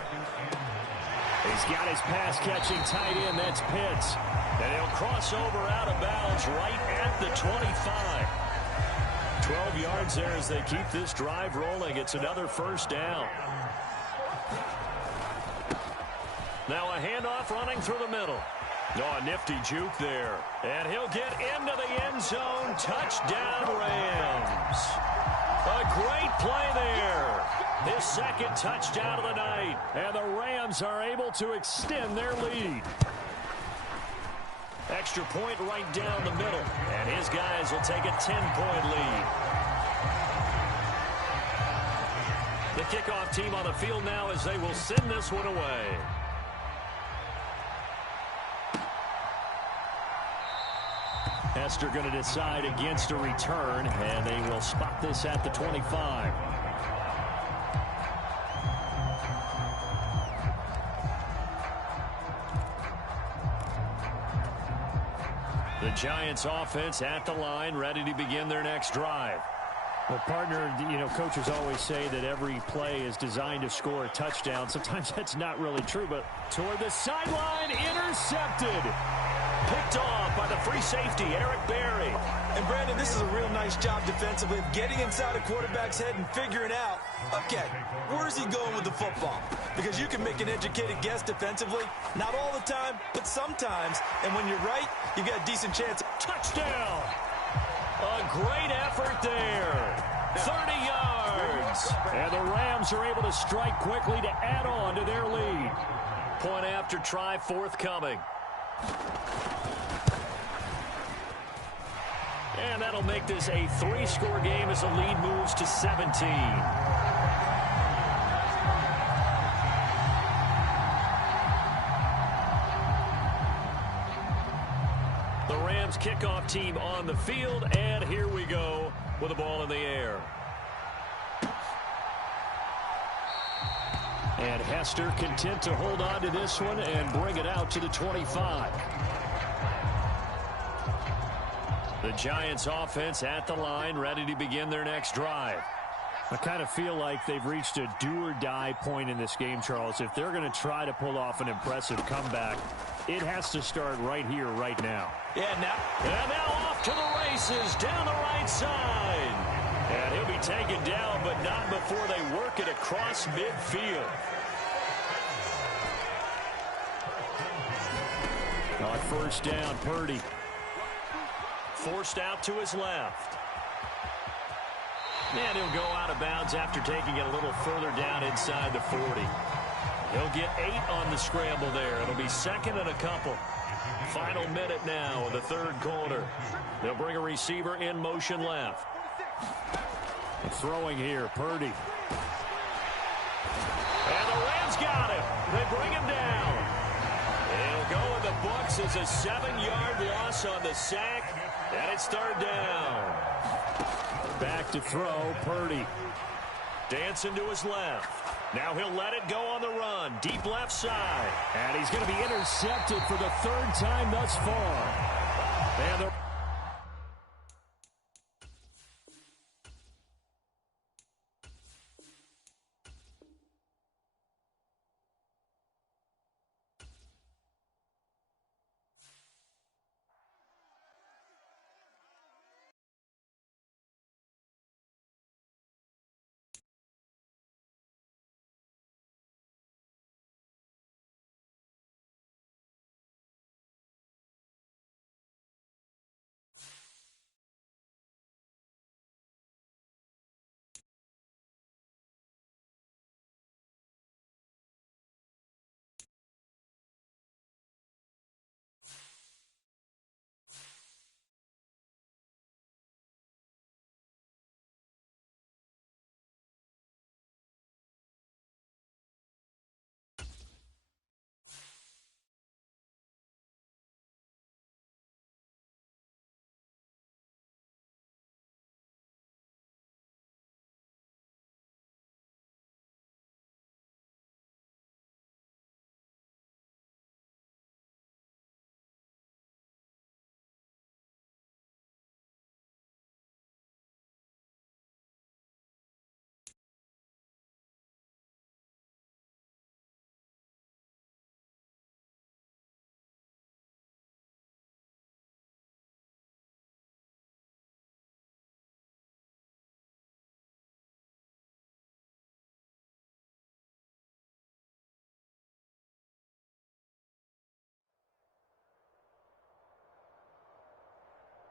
He's got his pass-catching tight end. That's Pitts. And he'll cross over out of bounds right at the 25. 12 yards there as they keep this drive rolling. It's another 1st down. Now a handoff running through the middle. Oh, a nifty juke there. And he'll get into the end zone. Touchdown, Rams. A great play there. His 2nd touchdown of the night. And the Rams are able to extend their lead. Extra point right down the middle. And his guys will take a 10-point lead. The kickoff team on the field now as they will send this one away. Hester going to decide against a return, and they will spot this at the 25. The Giants offense at the line, ready to begin their next drive. Well, partner, coaches always say that every play is designed to score a touchdown. Sometimes that's not really true, but toward the sideline, intercepted. Picked off by the free safety, Eric Berry. And, Brandon, this is a real nice job defensively of getting inside a quarterback's head and figuring out, okay, where's he going with the football? Because you can make an educated guess defensively, not all the time, but sometimes. And when you're right, you've got a decent chance. Touchdown! A great effort there. 30 yards. And the Rams are able to strike quickly to add on to their lead. Point after try forthcoming. And that'll make this a 3-score game as the lead moves to 17. The Rams kickoff team on the field, and here we go with the ball in the air. And Hester content to hold on to this one and bring it out to the 25. The Giants offense at the line, ready to begin their next drive. I kind of feel like they've reached a do-or-die point in this game, Charles. If they're going to try to pull off an impressive comeback, it has to start right here, right now. And now off to the races down the right side. And he'll be taken down, but not before they work it across midfield. On first down, Purdy. Forced out to his left. And he'll go out of bounds after taking it a little further down inside the 40. He'll get 8 on the scramble there. It'll be second and a couple. Final minute now of the third quarter. They'll bring a receiver in motion left. Throwing here, Purdy. And the Rams got him. They bring him down. He'll go in the books as a 7-yard loss on the sack. And it's third down. Back to throw, Purdy. Dancing to his left. Now he'll let it go on the run. Deep left side. And he's going to be intercepted for the third time thus far. And the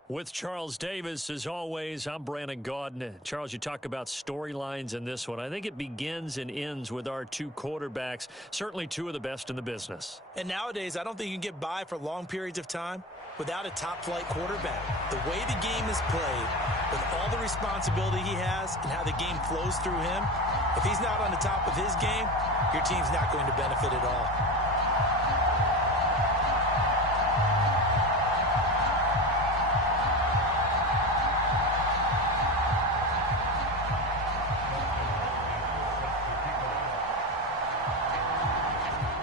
With Charles Davis, as always, I'm Brandon Gaudin. Charles, you talk about storylines in this one. I think it begins and ends with our two quarterbacks, certainly two of the best in the business. And nowadays, I don't think you can get by for long periods of time without a top-flight quarterback. The way the game is played, with all the responsibility he has and how the game flows through him, if he's not on the top of his game, your team's not going to benefit at all.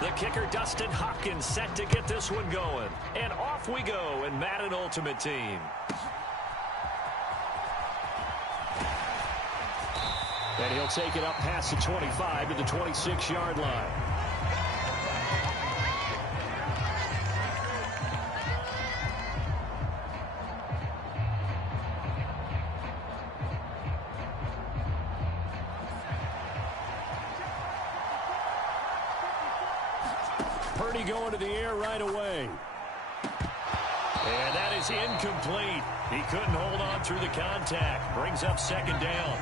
The kicker, Dustin Hopkins, set to get this one going. And off we go in Madden Ultimate Team. And he'll take it up past the 25 to the 26-yard line. Purdy going to the air right away. And that is incomplete. He couldn't hold on through the contact. Brings up second down.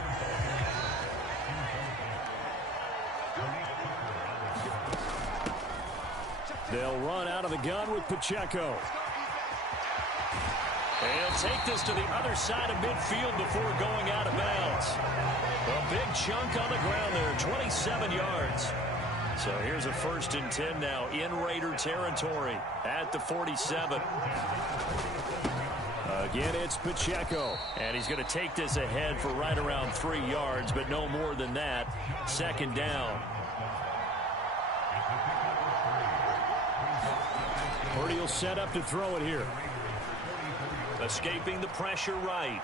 They'll run out of the gun with Pacheco. And he'll take this to the other side of midfield before going out of bounds. A big chunk on the ground there, 27 yards. So here's a 1st and 10 now in Raider territory at the 47. Again, it's Pacheco. And he's going to take this ahead for right around 3 yards, but no more than that. Second down. Purdy will set up to throw it here. Escaping the pressure right.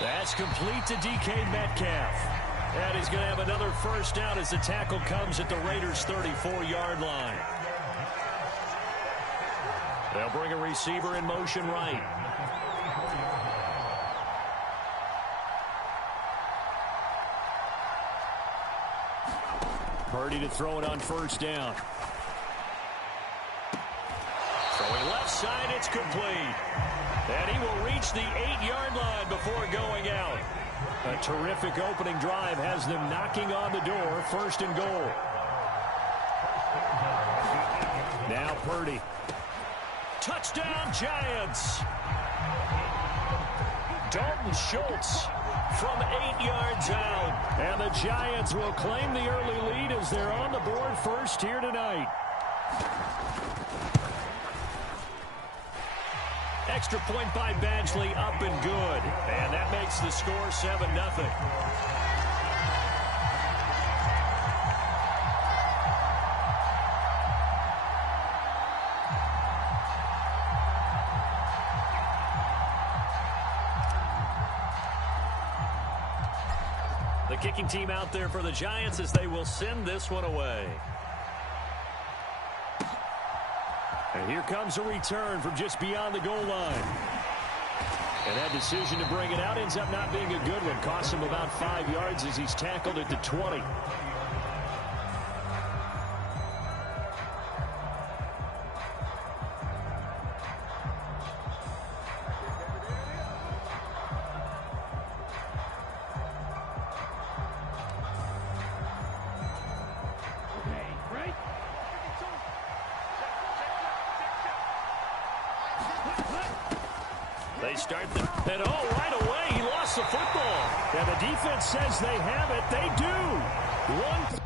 That's complete to DK Metcalf. And he's going to have another first down as the tackle comes at the Raiders' 34-yard line. They'll bring a receiver in motion right. Purdy to throw it on first down. Throwing left side, it's complete. And he will reach the 8-yard line before going out. A terrific opening drive has them knocking on the door. 1st and goal. Now Purdy. Touchdown, Giants. Dalton Schultz from 8 yards out. And the Giants will claim the early lead as they're on the board first here tonight. Extra point by Badgley, up and good. And that makes the score 7-0. The kicking team out there for the Giants as they will send this one away. And here comes a return from just beyond the goal line. And that decision to bring it out ends up not being a good one. Costs him about 5 yards as he's tackled at the 20. They start the... And right away, he lost the football. And the defense says they have it. They do. One...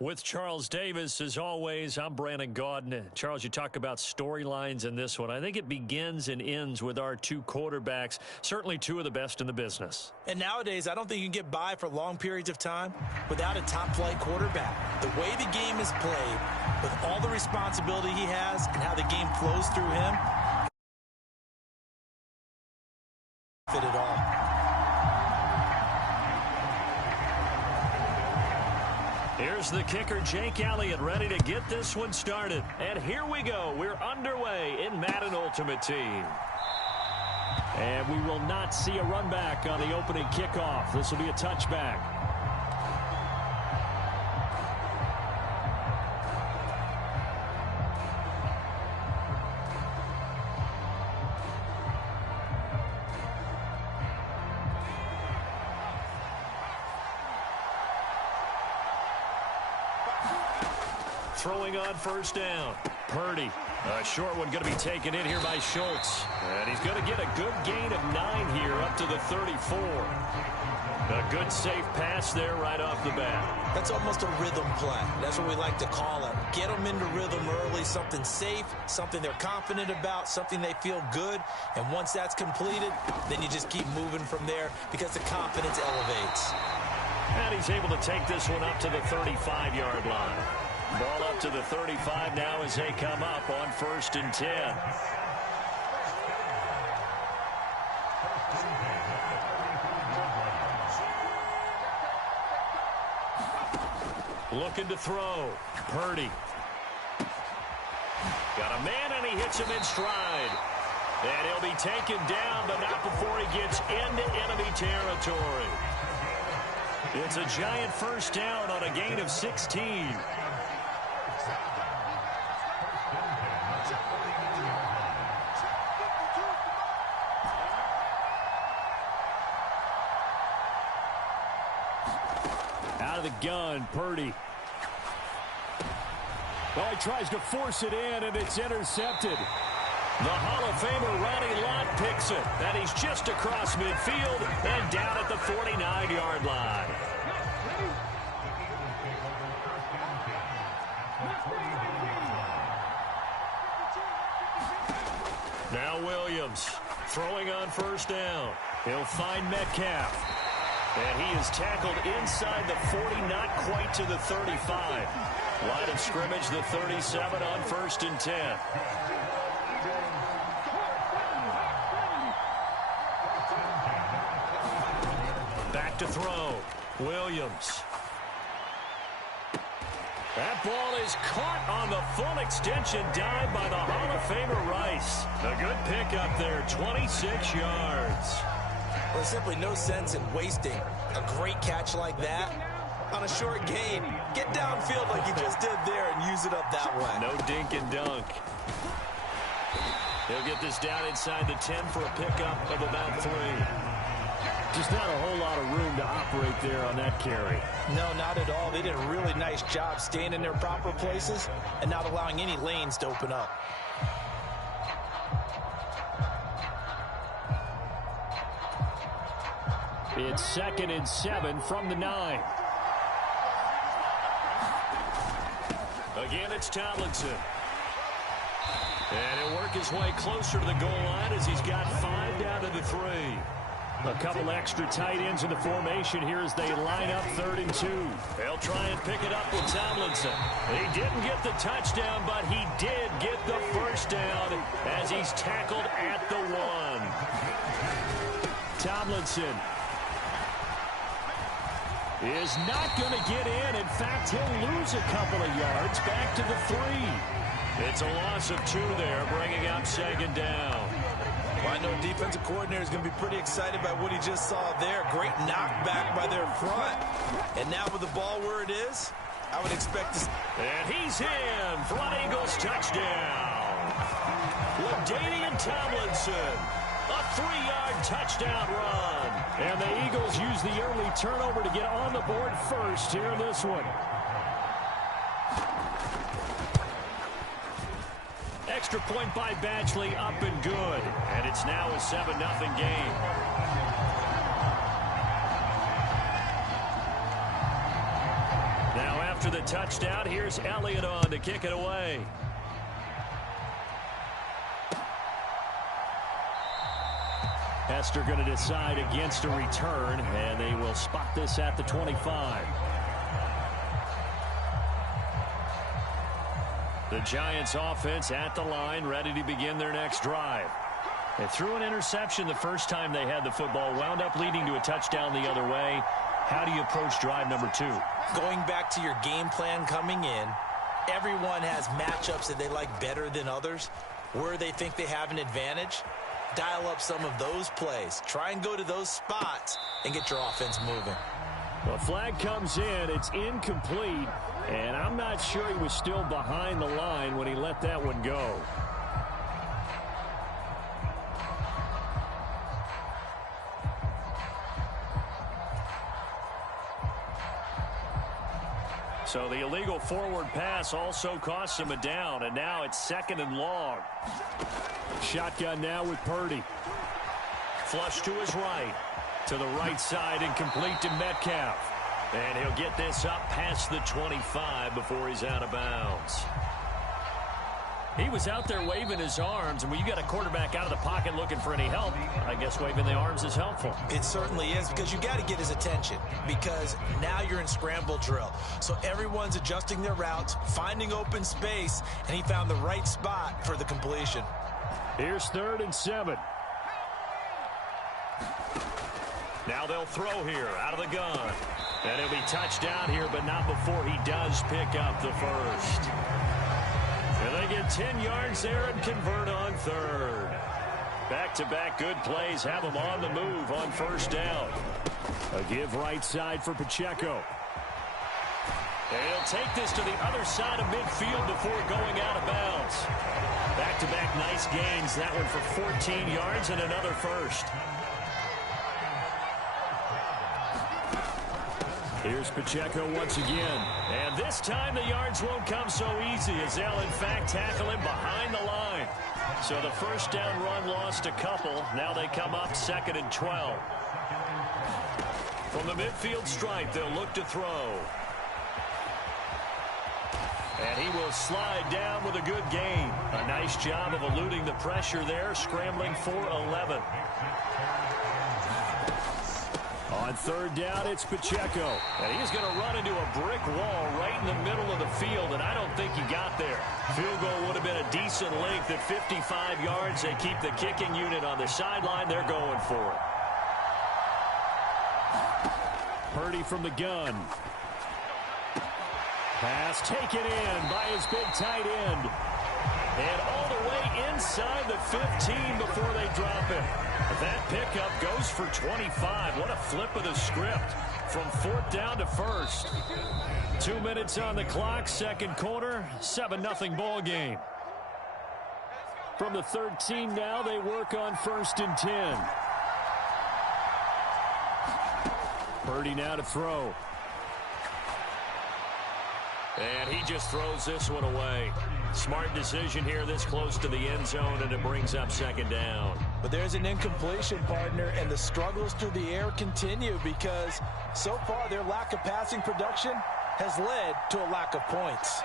With Charles Davis, as always, I'm Brandon Gaudin. Charles, you talk about storylines in this one. I think it begins and ends with our two quarterbacks, certainly two of the best in the business. And nowadays, I don't think you can get by for long periods of time without a top-flight quarterback. The way the game is played, with all the responsibility he has and how the game flows through him, fit it all. Here's the kicker, Jake Elliott, ready to get this one started. And here we go. We're underway in Madden Ultimate Team. And we will not see a run back on the opening kickoff. This will be a touchback. Throwing on first down. Purdy. A short one going to be taken in here by Schultz. And he's going to get a good gain of 9 here up to the 34. A good safe pass there right off the bat. That's almost a rhythm play. That's what we like to call it. Get them into rhythm early, something safe, something they're confident about, something they feel good. And once that's completed, then you just keep moving from there because the confidence elevates. And he's able to take this one up to the 35-yard line. Ball up to the 35 now as they come up on 1st and 10. Looking to throw. Purdy. Got a man, and he hits him in stride. And he'll be taken down, but not before he gets into enemy territory. It's a giant first down on a gain of 16. Out of the gun, Purdy. Oh, he tries to force it in, and it's intercepted. The Hall of Famer Ronnie Lott picks it, and he's just across midfield and down at the 49-yard line. Now Williams throwing on first down. He'll find Metcalf. And he is tackled inside the 40, not quite to the 35. Line of scrimmage, the 37 on 1st and 10. Back to throw. Williams. That ball is caught on the full extension dive by the Hall of Famer Rice. A good pickup there, 26 yards. There's simply no sense in wasting a great catch like that on a short gain. Get downfield like you just did there and use it up that way. No dink and dunk. He'll get this down inside the 10 for a pickup of about 3. Just not a whole lot of room to operate there on that carry. No, not at all. They did a really nice job staying in their proper places and not allowing any lanes to open up. It's 2nd and 7 from the 9. Again, it's Tomlinson. And he'll work his way closer to the goal line as he's got 5 down to the 3. A couple extra tight ends in the formation here as they line up 3rd and 2. They'll try and pick it up with Tomlinson. He didn't get the touchdown, but he did get the first down as he's tackled at the 1. Tomlinson is not going to get in. In fact, he'll lose a couple of yards back to the 3. It's a loss of 2 there, bringing up 2nd down. Well, I know a defensive coordinator is going to be pretty excited by what he just saw there. Great knockback by their front. And now with the ball where it is, I would expect to... And he's in for an Eagles touchdown. LaDainian Tomlinson, a 3-yard touchdown run. And the Eagles use the early turnover to get on the board first here in this one. Extra point by Batchley, up and good. And it's now a 7-0 game. Now after the touchdown. Here's Elliott on to kick it away. Hester going to decide against a return, and they will spot this at the 25. The Giants offense at the line, ready to begin their next drive. They threw an interception the first time they had the football, wound up leading to a touchdown the other way. How do you approach drive number 2? Going back to your game plan coming in, everyone has matchups that they like better than others. Where they think they have an advantage, dial up some of those plays. Try and go to those spots and get your offense moving. The flag comes in. It's incomplete. And I'm not sure he was still behind the line when he let that one go. So the illegal forward pass also costs him a down, and now it's 2nd and long. Shotgun now with Purdy. Flush to his right. To the right side and complete to Metcalf. And he'll get this up past the 25 before he's out of bounds. He was out there waving his arms, and when you got a quarterback out of the pocket looking for any help, I guess waving the arms is helpful. It certainly is, because you got to get his attention, because now you're in scramble drill. So everyone's adjusting their routes, finding open space, and he found the right spot for the completion. Here's 3rd and 7. Now they'll throw here out of the gun. And he'll be touchdown here, but not before he does pick up the first. And they get 10 yards there and convert on 3rd. Back-to-back good plays have them on the move on 1st down. A give right side for Pacheco. And he'll take this to the other side of midfield before going out of bounds. Back-to-back nice gains. That one for 14 yards and another first. Here's Pacheco once again. And this time the yards won't come so easy, as they'll in fact tackle him behind the line. So the 1st down run lost a couple. Now they come up 2nd and 12. From the midfield stripe, they'll look to throw. And he will slide down with a good gain. A nice job of eluding the pressure there, scrambling for 11. On 3rd down, it's Pacheco. And he's going to run into a brick wall right in the middle of the field, and I don't think he got there. Field goal would have been a decent length at 55 yards. They keep the kicking unit on the sideline. They're going for it. Purdy from the gun. Pass taken in by his big tight end. And all the way inside the 15 before they drop him. That pickup goes for 25. What a flip of the script from 4th down to 1st. 2 minutes on the clock, 2nd quarter, 7-0 ball game. From the 13 now, they work on 1st and 10. Purdy now to throw. And he just throws this one away. Smart decision here this close to the end zone, and it brings up 2nd down. But there's an incompletion, partner, and the struggles through the air continue because so far their lack of passing production has led to a lack of points.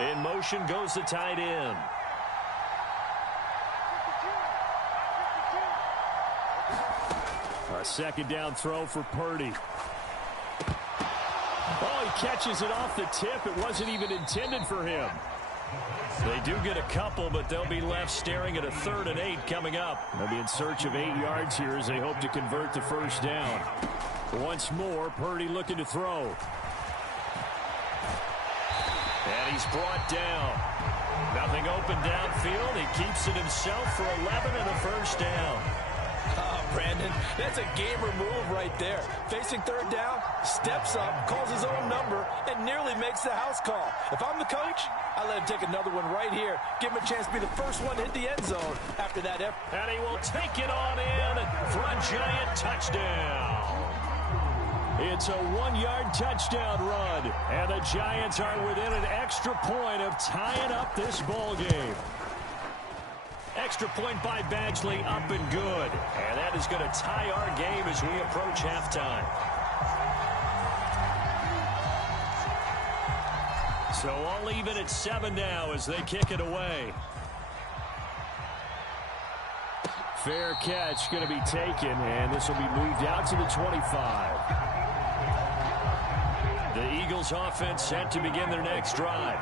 In motion goes the tight end. A 2nd down throw for Purdy. Oh, he catches it off the tip. It wasn't even intended for him. They do get a couple, but they'll be left staring at a 3rd and 8 coming up. They'll be in search of 8 yards here as they hope to convert the 1st down. Once more, Purdy looking to throw. And he's brought down. Nothing open downfield. He keeps it himself for 11 and a 1st down. Brandon, that's a gamer move right there. Facing 3rd down, steps up, calls his own number, and nearly makes the house call. If I'm the coach, I let him take another one right here. Give him a chance to be the first one to hit the end zone after that effort. And he will take it on in for a Giant touchdown. It's a 1-yard touchdown run, and the Giants are within an extra point of tying up this ball game. Extra point by Badgley, up and good. And that is going to tie our game as we approach halftime. So all even at 7 now as they kick it away. Fair catch going to be taken, and this will be moved out to the 25. The Eagles offense set to begin their next drive.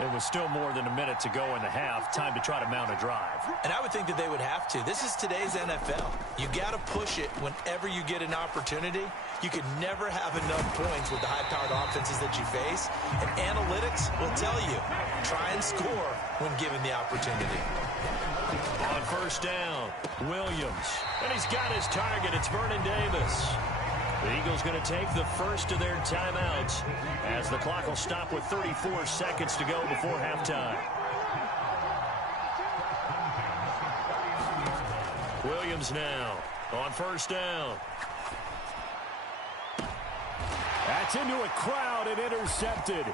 It was still more than a minute to go in the half. Time to try to mount a drive. And I would think that they would have to. This is today's NFL. You got to push it whenever you get an opportunity. You can never have enough points with the high-powered offenses that you face. And analytics will tell you, try and score when given the opportunity. On first down, Williams. And he's got his target. It's Vernon Davis. The Eagles going to take the first of their timeouts as the clock will stop with 34 seconds to go before halftime. Williams now on first down. That's into a crowd and intercepted.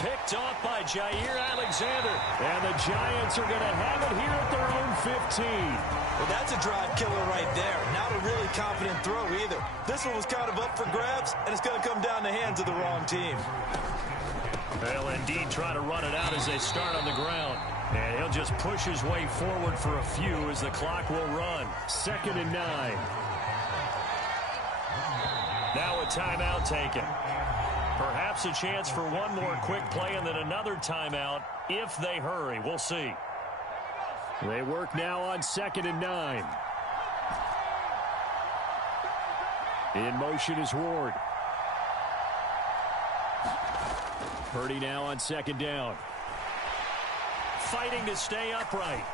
Picked off by Jair Alexander. And the Giants are going to have it here at their own 15. Well, that's a drive killer right there. Not a really confident throw either. This one was kind of up for grabs, and it's going to come down the hands of the wrong team. They'll indeed try to run it out as they start on the ground. And he'll just push his way forward for a few as the clock will run. 2nd and 9. Now a timeout taken. Perhaps a chance for one more quick play and then another timeout if they hurry. We'll see. They work now on 2nd and 9. In motion is Ward. Purdy now on 2nd down. Fighting to stay upright.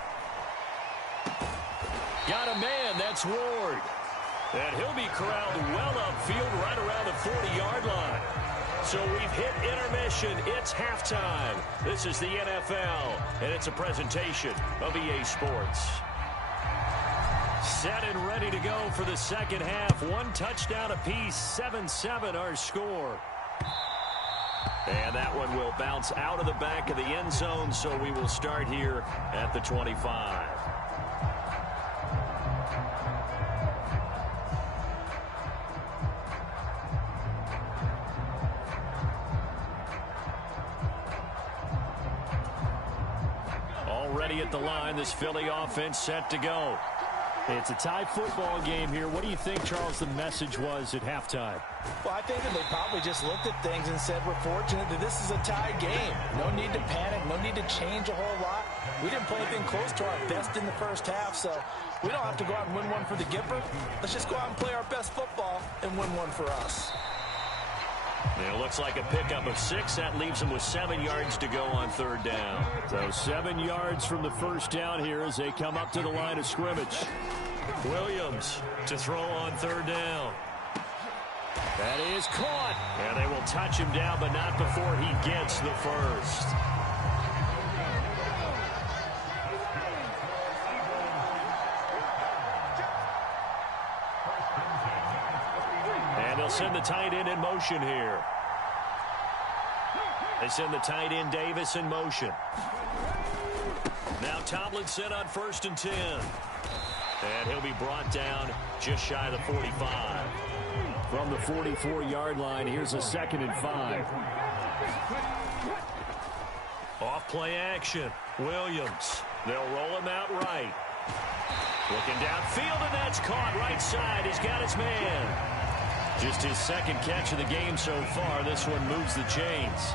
Got a man. That's Ward. And he'll be corralled well upfield right around the 40-yard line. So we've hit intermission. It's halftime. This is the NFL, and it's a presentation of EA Sports. Set and ready to go for the second half. One touchdown apiece, 7-7 our score. And that one will bounce out of the back of the end zone, so we will start here at the 25. Already at the line, this Philly offense set to go. It's a tie football game here. What do you think, Charles, the message was at halftime? Well, I think that they probably just looked at things and said, we're fortunate that this is a tie game. No need to panic. No need to change a whole lot. We didn't play anything close to our best in the first half, so we don't have to go out and win one for the Gipper. Let's just go out and play our best football and win one for us. It looks like a pickup of 6. That leaves them with 7 yards to go on 3rd down. So 7 yards from the first down here as they come up to the line of scrimmage. Williams to throw on 3rd down. That is caught. And they will touch him down, but not before he gets the first. And they'll send the tight end in motion here. They send the tight end Davis in motion. Now Tomlinson on 1st and 10. And he'll be brought down just shy of the 45. From the 44-yard line, here's a 2nd and 5. Off play action. Williams. They'll roll him out right. Looking downfield, and that's caught right side. He's got his man. Just his 2nd catch of the game so far. This one moves the chains.